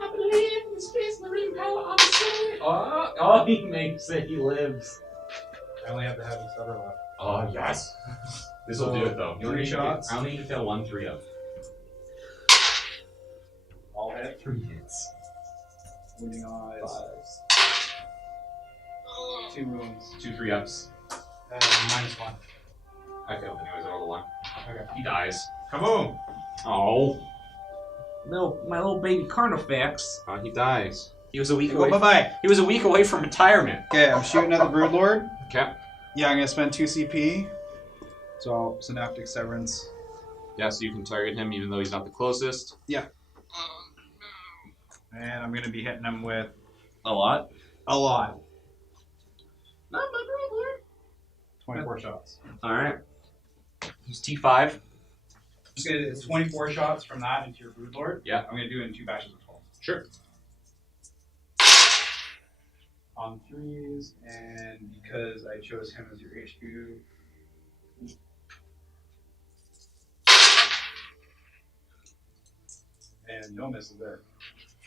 I believe in the Space Marine power of the soul. Oh, he makes it. He lives. I only have to have a cover left. Oh, yes. This will do it, though. You 3 only shots. I only need to fail 1 3 up. All hit. 3 hits. Wounding on 5s. 2 wounds. 2 3 ups. -1. I failed anyways. I rolled a 1. Okay. He dies. Kaboom! Oh. My little baby Carnifex. He dies. He was a week away. Bye-bye. He was a week away from retirement. Okay, I'm shooting at the Broodlord. Okay. Yeah, I'm going to spend 2 CP. So, Synaptic Severance. Yeah, so you can target him even though he's not the closest. Yeah. And I'm going to be hitting him with... A lot? A lot. Not my Broodlord. 24 shots. Alright. He's T5. Just gonna do 24 shots from that into your Broodlord. Yeah. I'm going to do it in 2 batches of 12. Sure. On 3s, and because I chose him as your HQ... And no misses there.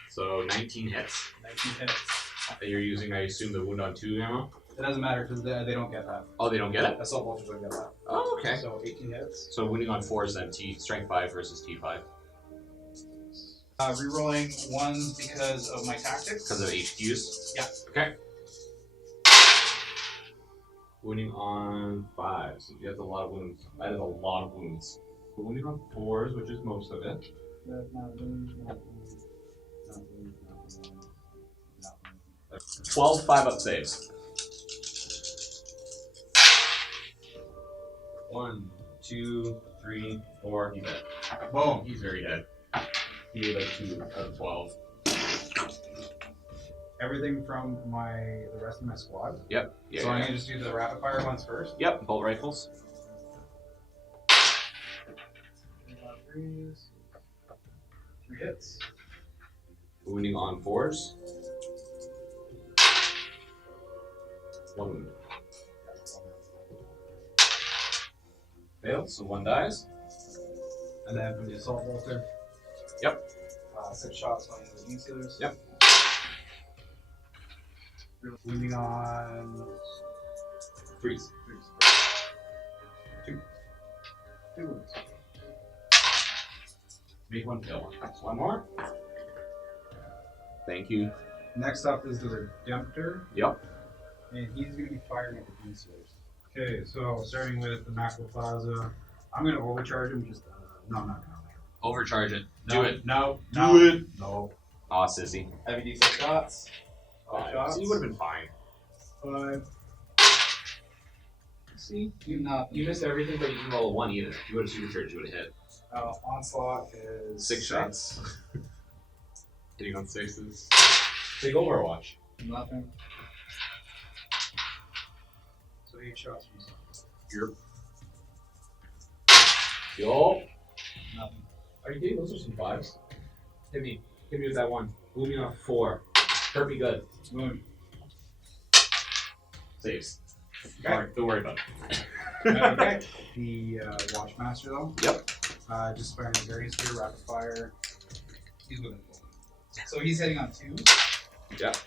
So 19 hits. 19 hits. And you're using, I assume, the wound on 2 ammo? It doesn't matter because they don't get that. Oh, they don't get it? Assault vultures don't get that. Oh, okay. So 18 hits. So wounding on 4s then, strength 5 versus T5. Rerolling 1s because of my tactics. Because of HQs? Yeah. Okay. Wounding on 5s. So you have a lot of wounds. That is a lot of wounds. But wounding on 4s, which is most of it. 12 5-up saves. 1, 2, 3, 4. He's dead. Boom. He's very dead. He did like 2 out of 12. Everything from the rest of my squad. Yep. Yeah, So I'm gonna just do the rapid fire ones first. Yep. Bolt rifles. 3 hits. Wounding on 4s. 1 wound. Failed, so 1 dies. And then from the assault bolter. Yep. 6 shots on the Gene Stealers. Yep. Wounding on 3s. 2 wounds. Make 1 fail. 1 more. Thank you. Next up is the Redemptor. Yep. And he's going to be firing at the Gene Stealers. Okay, so starting with the Macroplaza, I'm going to overcharge him. Just no, I'm not going to Overcharge it. No, Do it. No. Do it. No. Aw, sissy. Heavy D6 shots. 5 shots. So you would have been fine. 5. See, you missed everything, but you didn't roll a 1 either. If you would have supercharged, you would have hit. Onslaught is 6 shots. Hitting on 6s. Take Overwatch. Nothing. So 8 shots from something. Yep. Yo. Nothing. Are you kidding? Those are some 5s. Hit me with that 1. Move me on 4. Perfectly good. Wound. Saves. Okay. Don't worry about it. Okay. The Watchmaster though. Yep. Just firing a very spear, rapid fire. He's within 4. So he's hitting on 2. Yep.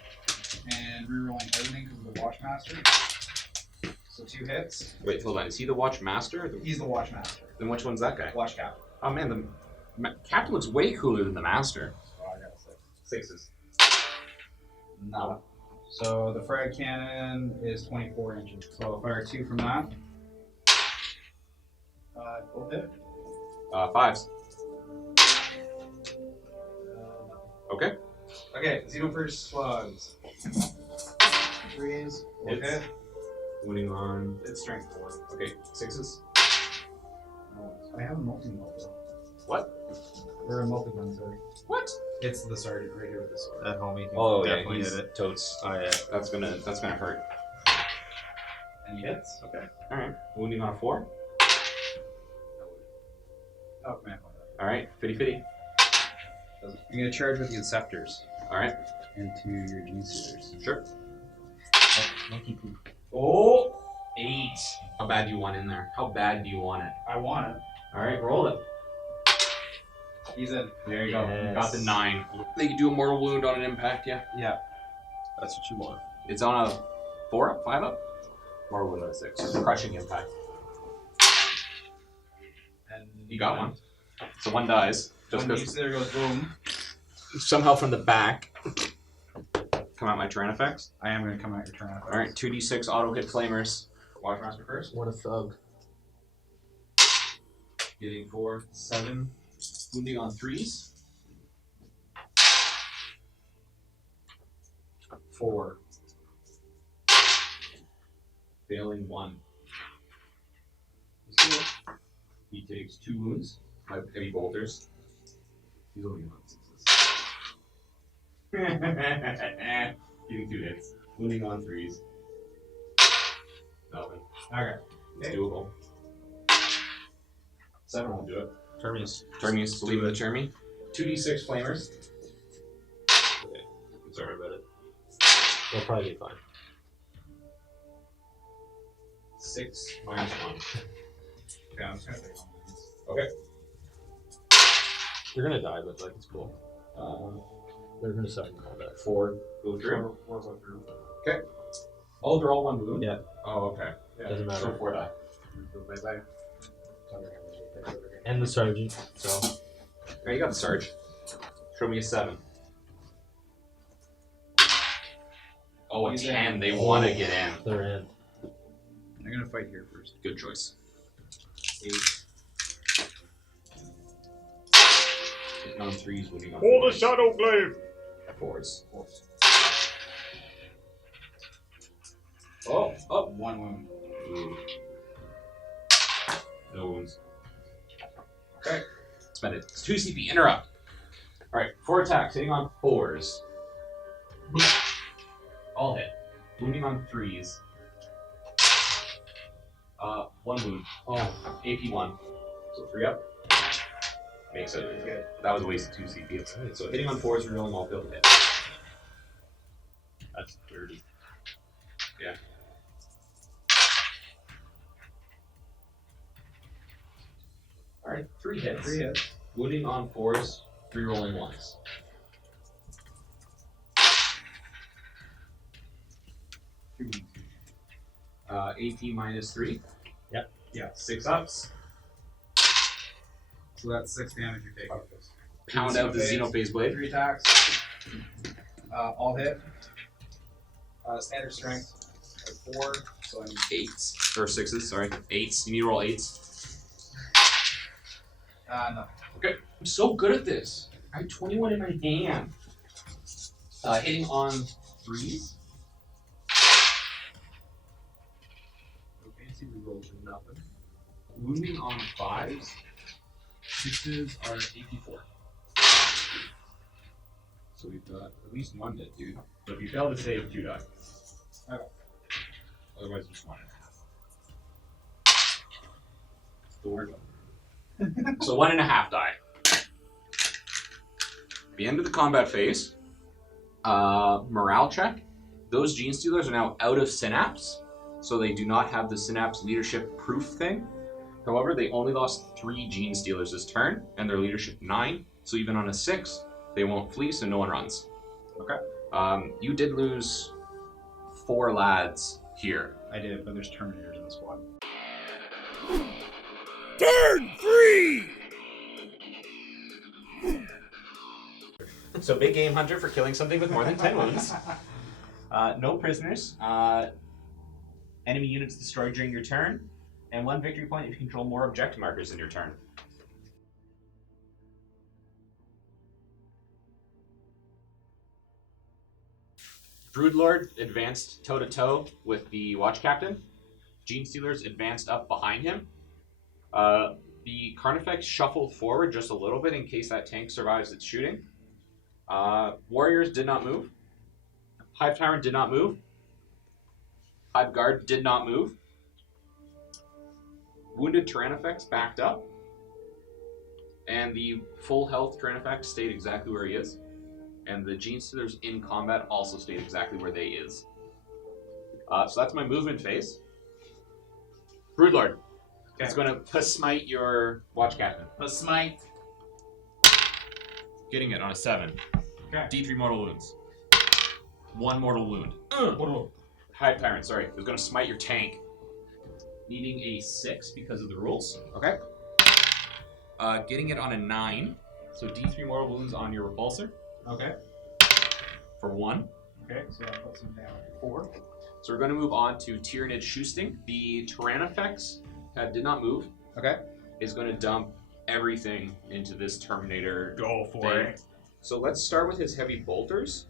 And rerolling everything because of the Watchmaster. So 2 hits. Wait, hold on. Is he the Watch Master? He's the Watchmaster. Then which one's that guy? Watch Captain. Oh man, the Captain looks way cooler than the Master. So I got 6. 6s. No. So the frag cannon is 24 inches. So I'll fire 2 from that. Both hit. 5s. Okay. Okay, Xenoverse slugs. 3s. Both Hits. hit. Wounding on. It's strength 4. Okay, 6s. I have a multi-mult though. What? Or a multi-gun, sorry. What? It's the sergeant right here with the sword. At home, you can Oh definitely yeah, hit he's it. totes. Oh yeah. That's gonna hurt. And he hits. Okay. All right. Wounding on a 4. Oh, man. All right. Fitty. I'm going to charge with the Inceptors All right. into your Gene Stealers. Sure. Monkey poop. Oh, 8. How bad do you want in there? How bad do you want it? I want it. All right, roll it. He's in. There you go. You got the Yes. 9. They can do a mortal wound on an impact, yeah. Yeah. That's what you want. It's on a 4 up, 5 up. Mortal wound on a 6. Crushing impact. And You got one. So 1 dies. Just One because there goes boom. somehow from the back come out my Tyranid effects. I am going to come out your turn. All right, 2d6 auto hit flamers. Watchmaster first. What a thug. Getting 4, 7. Wounding on 3s. 4. Failing 1. He takes 2 wounds. My heavy bolters. He's only on 6s. Getting 2 hits. Wounding on 3s. Nothing. Okay. It's doable. 7 won't do it. Terminus. Termies, leave the Termy. 2d6 flamers. Okay. Sorry about it. They'll probably be fine. 6 minus 1. Okay, I'm just going to take 1. Okay. They're gonna die, but like it's cool. They're gonna suck in combat. 4 go through. 4 go through. Okay. Oh, they're all 1 wound? Yeah. Oh, okay. Doesn't matter. So 4 die. Bye-bye. And the sergeant. So Okay, you got the Sarge. Show me a 7. Oh, a He's 10. in. They want to get in. they're in. I'm going to fight here first. Good choice. 8. Hitting on 3s, winning on 4s. Shadow Glaive! 4s. Oh, up. 1 wound. Ooh. No wounds. Okay. expended. It's 2 CP. Interrupt. Alright, 4 attacks, hitting on 4s. All hit. Wounding on 3s. 1 wound. Oh, AP 1. So 3 up. Makes it. Good. That was a waste of 2 CP. So hitting on 4s, rerolling all failed hit. That's dirty. Yeah. Alright, 3 hits. 3 hits. Wounding on 4s, rerolling 1s. AP minus 3. Yep. Yeah. 6 ups. So that's 6 damage you take. Pound out the Xenophase Blade. 3 attacks. All hit. Standard strength. 4. So I'm 8s. Or 6s, sorry. 8s. You need to roll 8s. no. Okay. I'm so good at this. I have 21 in my hand. Hitting on 3s. No fancy rerolls or nothing. Wounding on 5s. 6s are AP4. So we've got at least 1 hit, dude. So if you fail to save, 2 die. Okay. Otherwise, just 1.5. Don't worry about it. So 1.5 die. At the end of the combat phase, morale check. Those Gene Stealers are now out of Synapse, so they do not have the Synapse leadership proof thing. However, they only lost 3 Gene Stealers this turn, and their leadership 9. So even on a 6, they won't flee, so no one runs. Okay. You did lose 4 lads here. I did, but there's Terminators in the squad. Turn 3! So big game hunter for killing something with more than 10 wounds. No prisoners. Enemy units destroyed during your turn. And 1 victory point if you control more objective markers in your turn. Broodlord advanced toe-to-toe with the Watch Captain. Gene Stealers advanced up behind him. The Carnifex shuffled forward just a little bit in case that tank survives its shooting. Warriors did not move. Hive Tyrant did not move. Hive Guard did not move. Wounded Tyrannifex backed up. And the full health Tyrannifex stayed exactly where he is. And the Gene Stealers in combat also stayed exactly where they is. So that's my movement phase. Broodlord. Okay. It's going to smite your Watch Captain. A smite. Getting it on a 7. Okay. D3 mortal wounds. 1 mortal wound. Hive Tyrant, sorry. It was going to smite your tank. Needing a 6 because of the rules. Okay. Getting it on a 9. So D3 mortal wounds on your repulsor. Okay. For 1. Okay, so I'll put some down at 4. So we're going to move on to Tyranid Shoosting. The Tyrannifex did not move. Okay. Is going to dump everything into this Terminator. Go for thing. it. So let's start with his heavy bolters.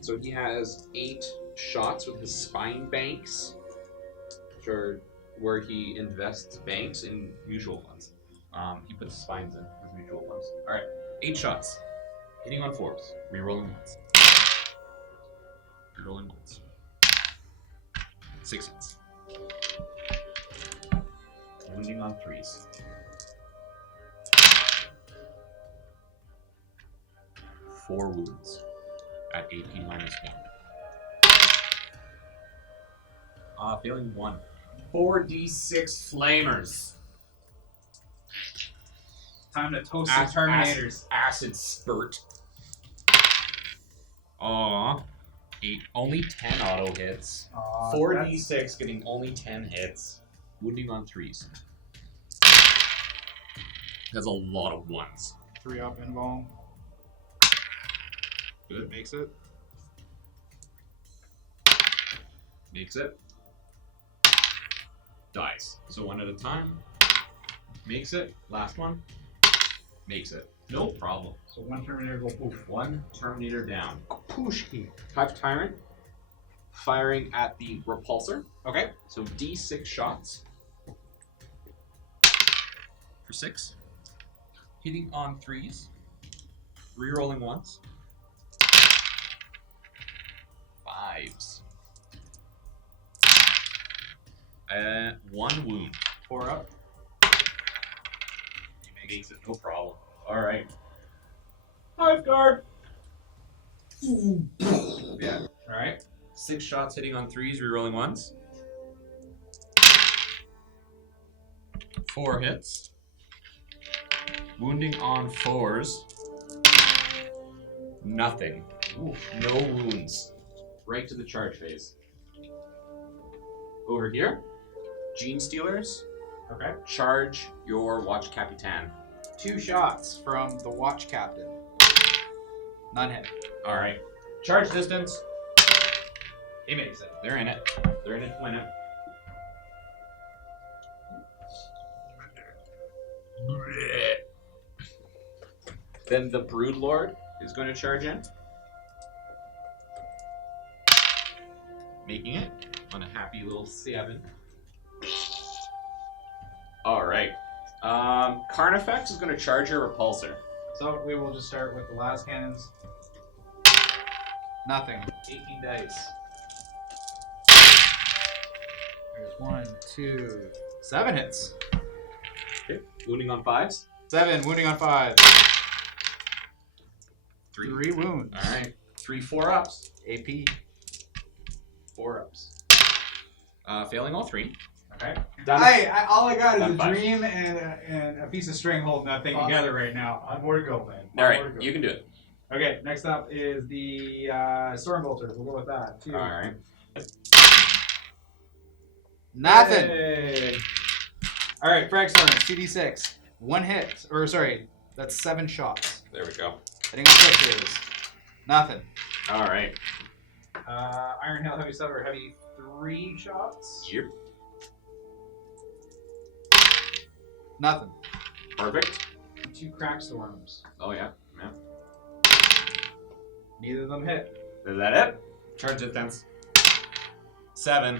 So he has 8 shots with his spine banks, which are where he invests banks in mutual funds. He puts spines in his mutual funds. All right, 8 shots, hitting on 4s, rerolling ones, rerolling ones. 6 hits, wounding on 3s. 4 wounds at AP minus 1. Failing 1. 4d6 flamers. Time to toast some Terminators. Acid spurt. Aww. 8. Only 10 auto hits. 4d6 getting only 10 hits. Wounding on 3s. That's a lot of 1s. 3 up invuln. Good, makes it. Makes it. Dies. So 1 at a time. Makes it. Last one. Makes it. No problem. So 1 Terminator go poof. 1 Terminator down. Pushki. Hive Tyrant. Firing at the repulsor. Okay. So D6 shots. For 6. Hitting on 3s. Rerolling 1s. 5s. 1 wound. 4 up. He makes it no problem. Alright. Hive Guard! Yeah. Alright. 6 shots hitting on 3s, rerolling 1s. 4 hits. Wounding on 4s. Nothing. Ooh, no wounds. Right to the charge phase. Over here, Gene Stealers. Okay. Charge your Watch Capitan. 2 shots from the Watch Captain. None hit. Alright. Charge distance. He makes it. They're in it. They're in it to win it. Then the Broodlord is going to charge in. Making it on a happy little 7. Alright. Carnifex is going to charge your Repulsor. So we will just start with the last cannons. Nothing. 18 dice. There's 1, 2, 7 hits. Okay. Wounding on 5s. 7, wounding on 5. 3. 3 wounds. Alright. 3 4-ups. AP. 4 ups. Failing all 3. Okay. Done. All I got is Done a 5. dream and a piece of string holding that thing together right now. More to go, man. Alright, you can do it. Okay, next up is the Stormbolter. We'll go with that. 2. Alright. Nothing. Hey. All right, Frag Storm, CD6. 1 hit. Or, sorry, that's 7 shots. There we go. Hitting on 6s. Nothing. Alright. Iron Hail, Heavy Sever, Heavy 3 shots. Yep. Nothing. Perfect. 2 Crack Storms. Oh, yeah. Yeah. Neither of them hit. Is that it? Charge distance. 7.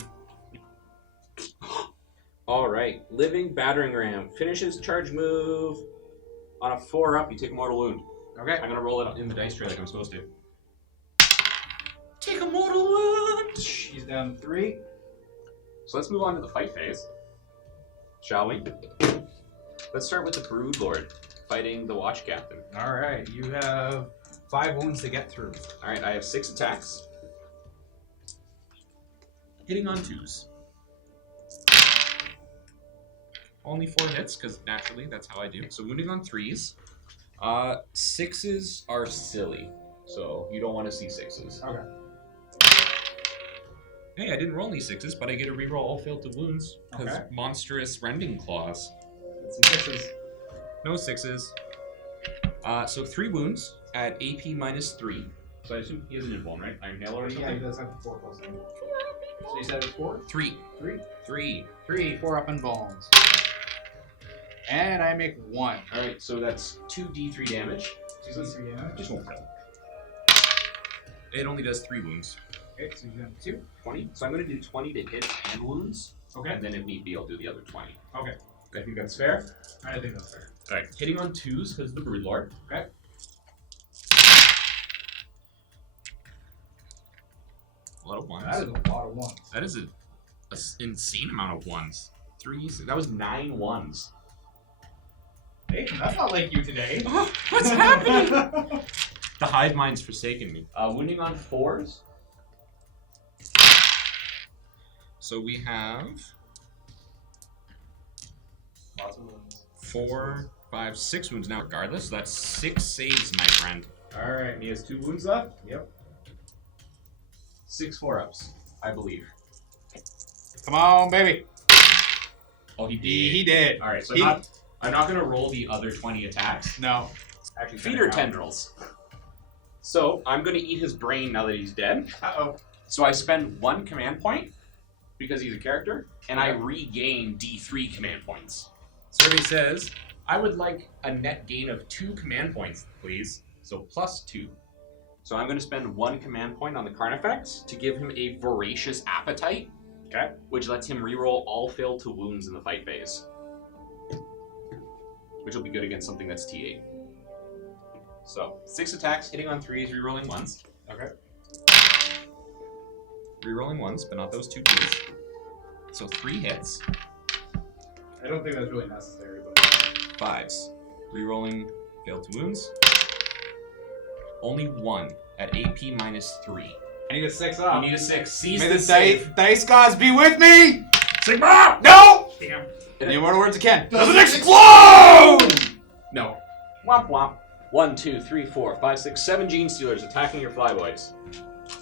Alright. Living Battering Ram. Finishes charge move. On a 4-up, you take a mortal wound. Okay. I'm going to roll it in the dice tray like I'm supposed to. Take a mortal wound! He's down 3. So let's move on to the fight phase. Shall we? Let's start with the Broodlord fighting the Watch Captain. All right, you have 5 wounds to get through. Alright, I have 6 attacks. Hitting on 2s. Only 4 hits, because naturally that's how I do. So wounding on 3s. 6s are silly, so you don't want to see 6s. Okay. Hey, I didn't roll any 6s, but I get to reroll all failed to wounds, because Okay. monstrous rending claws. Let's see 6s. No 6s. So 3 wounds at AP minus 3. So I assume he has an invuln, right? Iron Hail or something? Yeah, he does have 4 plus 9. So you said it was 4? 3. 3? 3. 3, 4 up in bones. And I make 1. Alright, so that's 2d3 damage. Just 3 damage. Just won't kill. It only does 3 wounds. Okay, so you're down 2. 20. So I'm going to do 20 to hit and wounds. Okay. And then if need be, I'll do the other 20. Okay. I think that's fair. I think that's fair. Alright, hitting on 2s because the Broodlord. Okay. A lot of 1s. That is a lot of 1s. That is an insane amount of 1s. 3s. That was 9 1s. Hey, that's not like you today. What's happening? The Hive Mind's forsaken me. Wounding on 4s. So we have Lots of wounds. 4, 5, 6 wounds now regardless. So that's 6 saves, my friend. Alright, and he has 2 wounds left? Yep. 6 4-ups, I believe. Come on, baby. Oh, he did. He did. Alright, so He- I'm not going to roll the other 20 attacks. No. Actually, Feeder tendrils. So I'm going to eat his brain now that he's dead. Uh-oh. So I spend 1 command point because he's a character, and I regain D3 command points. Survey says, I would like a net gain of 2 command points, please. So plus 2. So I'm going to spend 1 command point on the Carnifex to give him a voracious appetite, Okay. which lets him reroll all failed to wounds in the fight phase. which will be good against something that's T8. So 6 attacks, hitting on 3s, rerolling 1s. Okay. Rerolling 1s, but not those 2 2s. So 3 hits. I don't think that's really necessary, but 5s. Rerolling failed to wounds. Only 1 at AP -3. I need a 6 You up. need a 6. Seize May the the save. dice gods be with me! Sigma! No! Damn. In the immortal words of Ken. Doesn't explode! No. Womp womp. 1, 2, 3, 4, 5, 6, 7 Gene Stealers attacking your flyboys.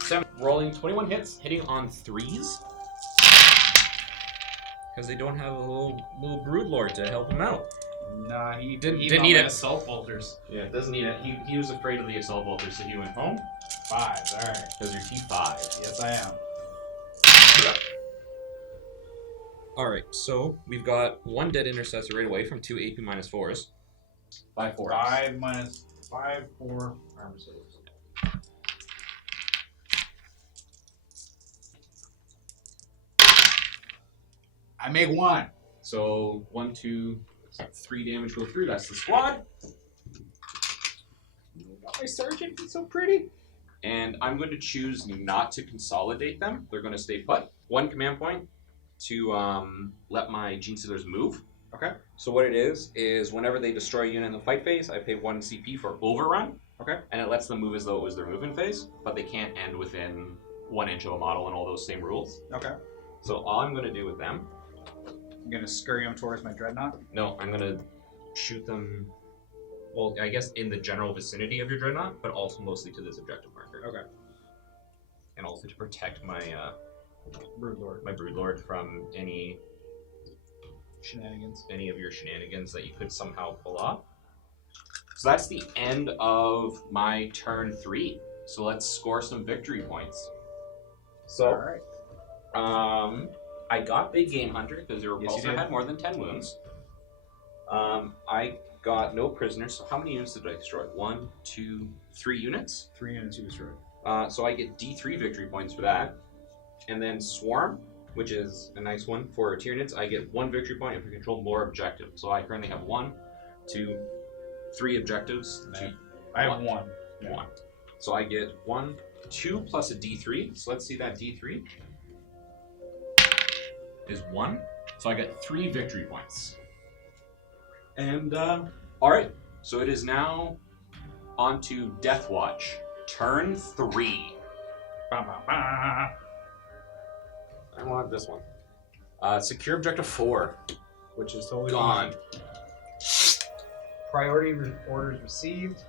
7 rolling 21 hits, hitting on 3s. Because they don't have a little Broodlord to help them out. Nah, he Didn't he need it. Assault bolters. Yeah, doesn't need it. He was afraid of the assault bolters, so he went home. 5s, alright. Because you're T5. Yes, I am. Alright, so we've got 1 dead intercessor right away from 2 AP -4s. 5 4. 5 minus 5 for armor saves. I make 1. So 1, 2, 3 damage go through. That's the squad. Got my sergeant. He's so pretty. And I'm going to choose not to consolidate them. They're going to stay put. 1 command point to let my Gene Stealers move. Okay. So what it is whenever they destroy a unit in the fight phase, I pay 1 CP for overrun. Okay. And it lets them move as though it was their movement phase, but they can't end within 1 inch of a model and all those same rules. Okay. So all I'm going to do with them, I'm gonna scurry them towards my dreadnought. no, I'm going to shoot them, well, I guess in the general vicinity of your dreadnought, but also mostly to this objective marker. Okay. And also to protect my Broodlord. my Broodlord from any Shenanigans. of your shenanigans that you could somehow pull off. So that's the end of my turn 3. So let's score some victory points. So, Alright. I got Big Game Hunter because your Yes, you repulsor did. had more than 10 wounds. I got no prisoners. So how many units did I destroy? 1, 2, 3 units. 3 units you destroyed. So I get D3 victory points for that. And then Swarm, which is a nice one for Tyranids, I get 1 victory point if we control more objectives. So I currently have 1, 2, 3 objectives. I have 1. 1. So I get 1, 2 plus a D3. So let's see that D3 is 1. So I get 3 victory points. And alright. So it is now on to Deathwatch. Turn 3. Ba, ba, ba. I want this one. Secure objective 4, which is totally gone. Priority orders received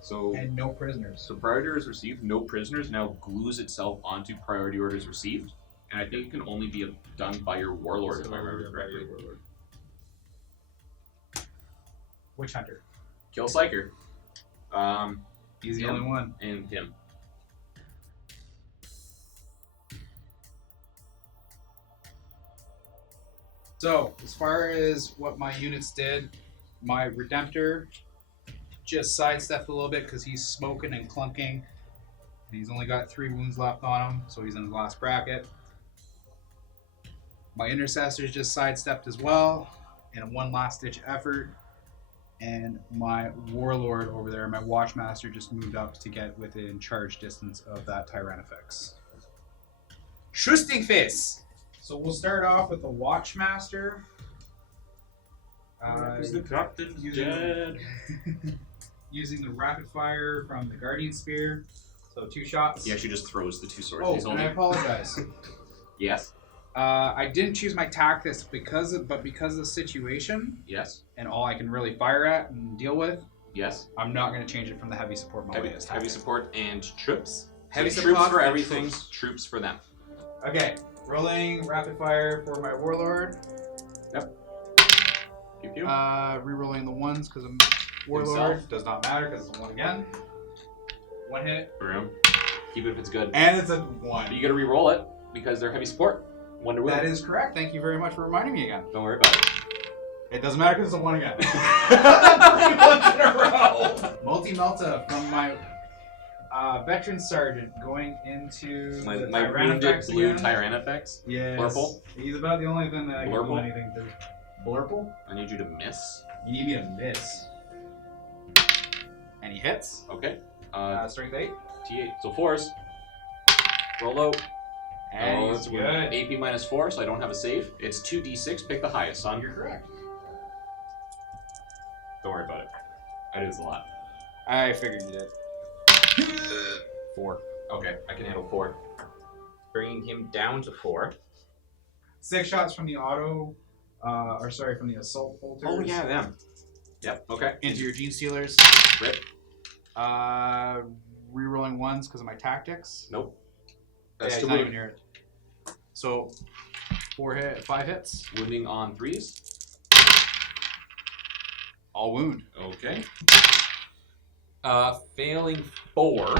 So, and no prisoners. so priority orders received, no prisoners, now glues itself onto priority orders received. And I think it can only be done by your warlord, if I remember correctly. Witch Hunter. Kill Psyker. He's the Him. only one. And him. So, as far as what my units did, my Redemptor just sidestepped a little bit because he's smoking and clunking. He's only got 3 wounds left on him, so he's in his last bracket. My Intercessors just sidestepped as well in a one last ditch effort. And my Warlord over there, my Watchmaster, just moved up to get within charge distance of that Tyrannifex. Trusting Face! So we'll start off with the Watchmaster. captain Using the rapid fire from the Guardian Spear. So 2 shots. He actually just throws the 2 swords. Oh, He's and only... I apologize. Yes. I didn't choose my tactics because of the situation Yes. and all I can really fire at and deal with. Yes. I'm not going to change it from the heavy support Heavy, Malleus heavy tactic. support and troops. Heavy So support troops for and everything, troops. troops for them. Okay, rolling rapid fire for my Warlord. Pew pew. Rerolling the 1s because I'm Warlord. Himself. Does not matter because it's a 1 again. 1 hit. Room. Keep it if it's good. And it's a But 1. you gotta re-roll it because they're heavy support. 1 to room. That is correct. Thank you very much for reminding me again. Don't worry about it. It doesn't matter because it's a 1 again. 3 ones in a row. Multi-Melta from my veteran sergeant going into My the wounded Tyrannifex blue again. Tyrannifex. Yes. Blurple. He's about the only thing that I can do Blurple. anything to. Blurple? I need you to miss. You need me to miss. And he hits. Okay. Strength 8. T8. So 4s. Roll out. And That's he's good. good. AP minus 4, so I don't have a save. It's 2d6. Pick the highest, son. You're correct. Don't worry about it. I do this a lot. I figured you did. 4. Okay, I can handle 4. Bringing him down to 4. 6 shots from the auto, from the assault bolters. Oh yeah, them. Yep. Okay. Into your Gene Stealers. Rip. Rerolling 1s because of my tactics. Nope. That's That's yeah, to not even wound. near it. So 5 hits. Wounding on 3s. All wound. Okay. Failing 4.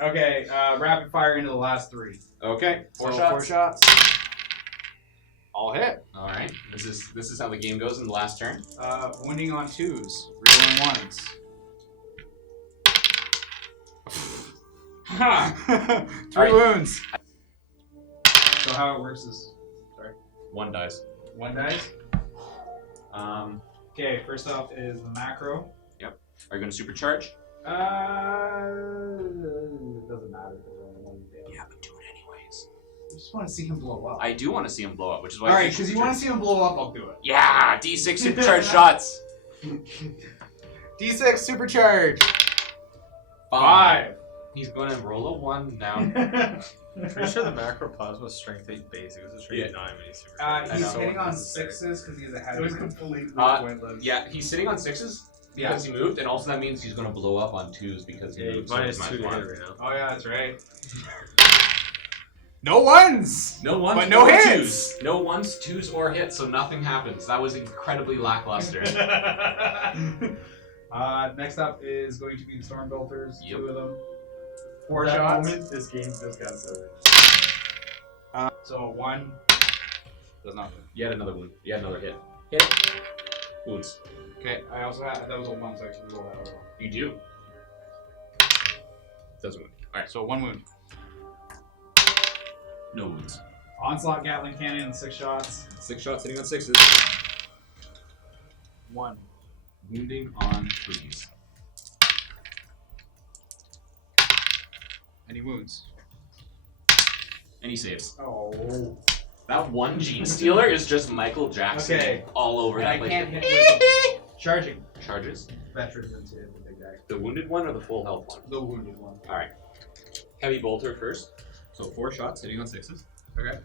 Okay, rapid fire into the last 3. Okay. 4 So shots. 4 shots. All hit. All right. This is how the game goes in the last turn. Wounding on 2s. Rerolling 1s. Ha! 3 Alright. wounds. So how it works is, 1 dice. 1 dice. Okay, first off is the macro. Are you going to supercharge? It doesn't matter. Yeah, but do it anyways. I just want to see him blow up. I do want to see him blow up, which is why. Alright, because you want to see him blow up, I'll do it. Yeah, D6 supercharge shots. D6 supercharge. 5. He's going to roll a 1 now. Pretty sure the macroplasma is strength 8 basic. This is strength 9 when he's super. I He's know. hitting on 6s because he's ahead It was of him. completely pointless. Yeah, he's sitting on 6s because he moved, and also that means he's going to blow up on 2s because he moved. minus so 2 it's to hit -1. right now. Oh yeah, that's right. No 1s! No 1s, But no or hits! 2s. No 1s, 2s, or hits, so nothing happens. That was incredibly lackluster. Next up is going to be the Storm Bolters. Yep. 2 of them. For 4 that shots. moment, this game just got silly. So 1 does not. Yet another wound. Yet another hit. Hit. Wounds. Okay, I also had that was a 1, so I can roll that as well. You do. Does wound. Alright, So 1 wound. no wounds. Onslaught Gatling Cannon, 6 shots. 6 shots hitting on 6s. 1. Wounding on 3s. Any wounds? Any saves. Oh. That one Gene Stealer is just Michael Jackson Okay. all over And that I place. can't hit with the charging. Charges. Veterans into the big guy. The wounded one or the full health one? The wounded one. Alright. Heavy bolter first. So 4 shots hitting on 6s. Okay.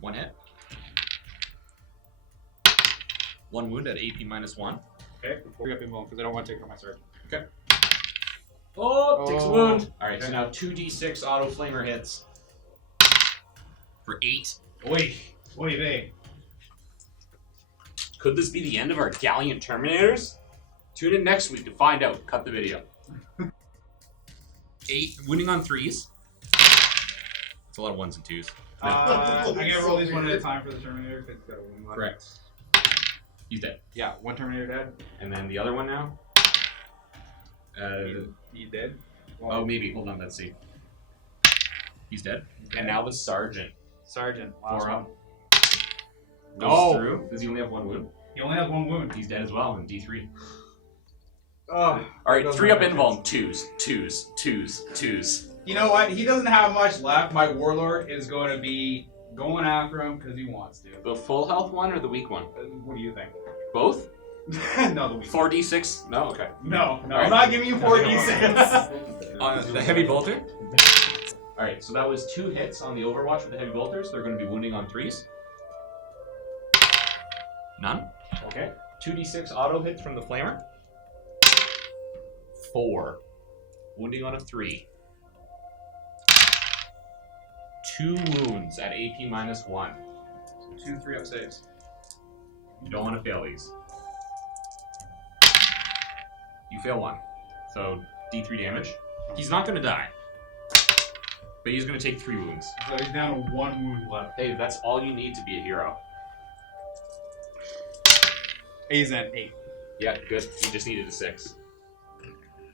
1 hit. 1 wound at AP minus 1. Okay. Before we get involved, because I don't want to take out my sword. Oh, takes a Oh. wound. Alright, so Okay. now 2d6 auto flamer hits. For 8. Oy vey. Could this be the end of our Galleon Terminators? Tune in next week to find out. Cut the video. 8, wounding on 3s. It's a lot of 1s and 2s. I'm gonna roll these one at a time for the Terminator. 'Cause it's got a wound left. Correct. He's dead. Yeah, 1 Terminator dead. And then the other one now? He's dead. Oh, maybe. Hold on, let's see. He's dead. And now the Sergeant. Sergeant. Four Last up. one. Goes No. through. Does he only have 1 wound? He only has 1 wound. He's dead as well in D3. Oh. Alright, 3 up invuln. 2s, 2s, 2s, 2s. You know what? He doesn't have much left. My Warlord is going to be going after him because he wants to. The full health one or the weak one? What do you think? Both? No, the weak. 4d6? No, okay. No, Alright. I'm not giving you 4d6. The heavy bolter? Alright, so that was 2 hits on the Overwatch with the heavy bolters. They're going to be wounding on 3s. None. Okay. 2d6 auto hits from the flamer. 4. Wounding on a 3. 2 wounds at AP minus 1. 2 3-up saves. You don't want to fail these. You fail 1. So D3 damage. He's not going to die. But he's going to take 3 wounds. So he's down to 1 wound left. Hey, that's all you need to be a hero. He's at 8. Yeah, good. You just needed a 6.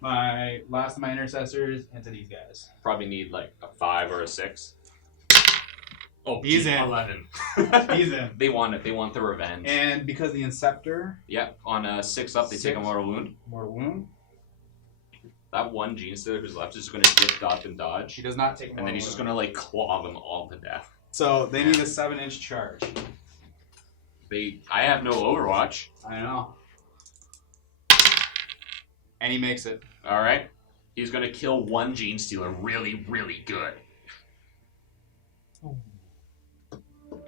My last of my intercessors into these guys. Probably need like a 5 or a 6. Oh, He's in. 11. He's in. They want it. They want the revenge. And because the Inceptor, Yep. On a 6 up, they take a mortal wound. mortal wound. That one Gene Stealer who's left is just going to dip, dodge, and dodge. He does not take a mortal And then he's just going to like claw them all to death. So they need a 7-inch charge. I have no Overwatch. I know. And he makes it. Alright. He's going to kill one Gene Stealer really, really good.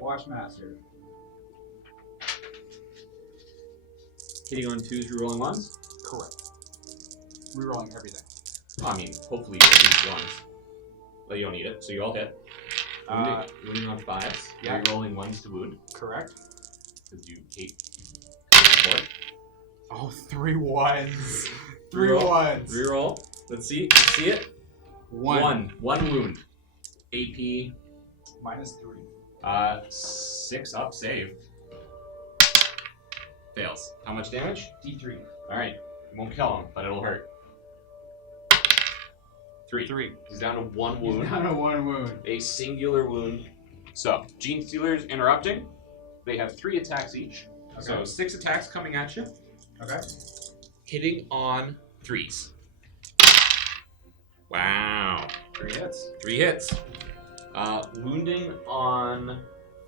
Watch Master. Hitting on 2s, rerolling 1s? Correct. Rerolling everything. I mean, hopefully you hit these 1s. But you don't need it, so you all hit. Wounding on 5s. Yeah. Rerolling 1s to wound. Correct. Because you hate support. Oh, 3 1s. 3 Reroll. 1s. Reroll. Let's see. See it? One wound. AP. -3. 6 up save. Fails. How much damage? D3. Alright. It won't kill him, but it'll hurt. 3. He's down to 1 wound. Down to 1 wound. A singular wound. So, Gene Stealers interrupting. They have 3 attacks each. Okay. So 6 attacks coming at you. Okay. Hitting on 3s. Wow. 3 hits. 3 hits. Wounding on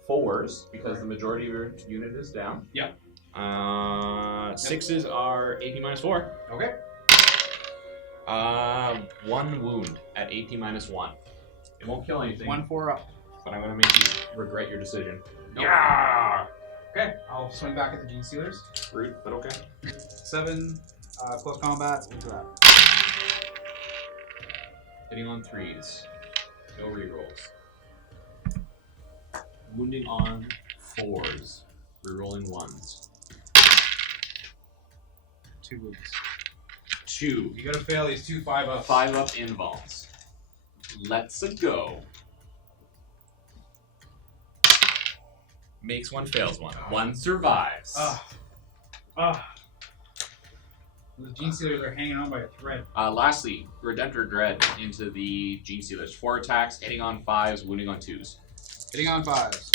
4s because the majority of your unit is down. Yep. 6s are AP -4. Okay. 1 wound at AP -1. It won't kill anything. 1-4 up. But I'm gonna make you regret your decision. Nope. Yeah. Okay. I'll swing back at the Gene Stealers. Rude, but okay. 7 close combat into that. Hitting on 3s. No rerolls. Wounding on 4s. Rerolling 1s. 2 wounds. 2. You gotta fail these 2 5-ups. 5 up invulns. Let's go. Makes 1, fails 1. 1 survives. The Gene Stealers are hanging on by a thread. Lastly, Redemptor Dread into the Gene Stealers. 4 attacks, hitting on 5s, wounding on 2s. Hitting on 5s.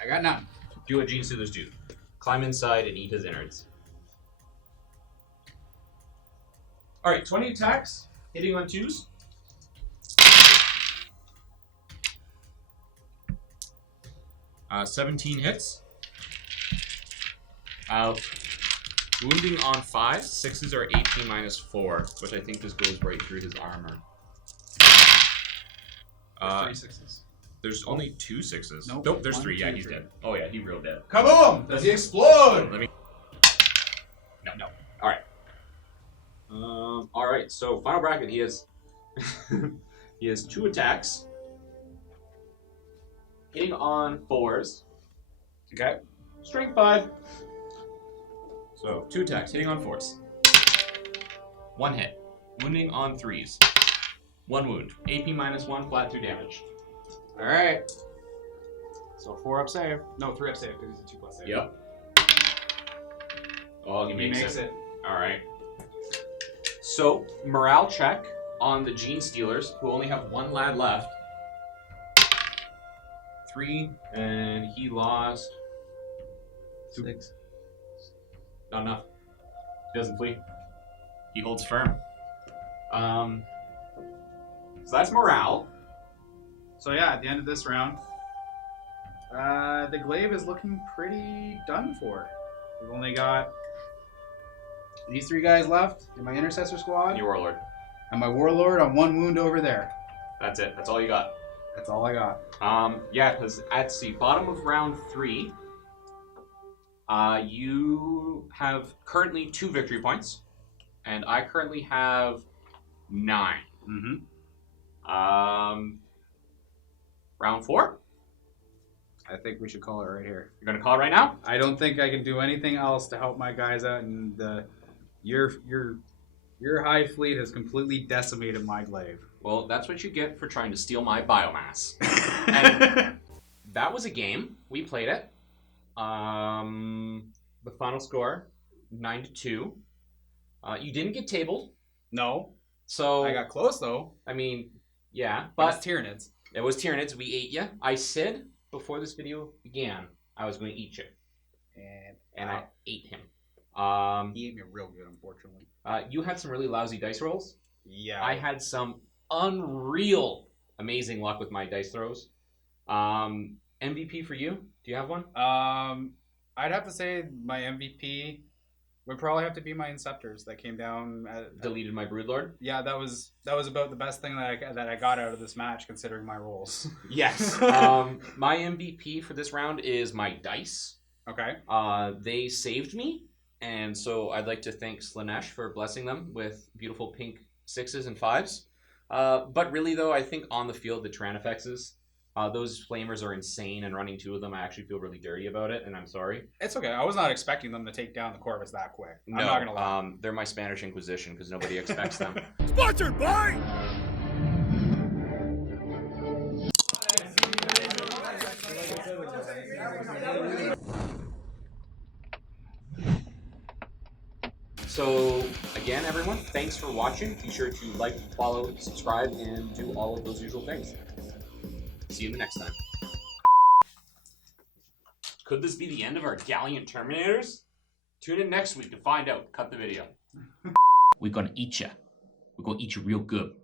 I got none. Do what Gene Stealers do. Climb inside and eat his innards. Alright, 20 attacks, hitting on 2s. Uh, 17 hits. Wounding on 5s. 6s are AP -4, which I think just goes right through his armor. 3 6s. There's only 2 6s. Nope. Nope, there's 1, 3. 2, Yeah, he's 3. dead. Oh yeah, he real dead. Kaboom! Does he explode? Let me. No. All right. All right. So final bracket. He has. He has 2 attacks. Hitting on 4s. Okay. Strength 5. So 2 attacks. Hitting on 4s. 1 hit. Wounding on 3s. 1 wound. AP -1. Flat 2 damage. All right. So 4 up save. No, 3 up save because he's a 2+ save. Yep. Oh, he makes it. All right. So morale check on the Gene Stealers, who only have 1 lad left. 3, and he lost 6. Not enough. He doesn't flee. He holds firm. So that's morale. So yeah, at the end of this round, the Glaive is looking pretty done for. We've only got these 3 guys left in my Intercessor squad, And your warlord. and my Warlord on 1 wound over there. That's it. That's all you got. That's all I got. Yeah, because at the bottom of round 3, you have currently 2 victory points, and I currently have 9. Mm-hmm. Round 4? I think we should call it right here. You're gonna call it right now? I don't think I can do anything else to help my guys out, and your Hive Fleet has completely decimated my Glaive. Well, that's what you get for trying to steal my biomass. And that was a game. We played it. The final score, 9-2. You didn't get tabled, No, so I got close though. I mean, yeah, But but Tyranids. It was Tyranids. We ate you. I said before this video began, I was going to eat you. And I ate him. He ate me real good, unfortunately. You had some really lousy dice rolls. Yeah. I had some unreal, amazing luck with my dice throws. MVP for you? Do you have one? I'd have to say my MVP would probably have to be my Inceptors that came down. Deleted my Broodlord. Yeah, that was about the best thing that I got out of this match, considering my rolls. Yes. My MVP for this round is my dice. Okay. They saved me, and so I'd like to thank Slanesh for blessing them with beautiful pink 6s and 5s. But really, though, I think on the field, the Tranifexes, those flamers are insane, and running 2 of them, I actually feel really dirty about it, and I'm sorry. It's okay. I was not expecting them to take down the Corvus that quick. No, I'm not gonna lie. They're my Spanish Inquisition because nobody expects them. Sponsored by. So, again, everyone, thanks for watching. Be sure to like, follow, subscribe, and do all of those usual things. See you the next time. Could this be the end of our Gallant Terminators? Tune in next week to find out. Cut the video. We're gonna eat ya. We're gonna eat you real good.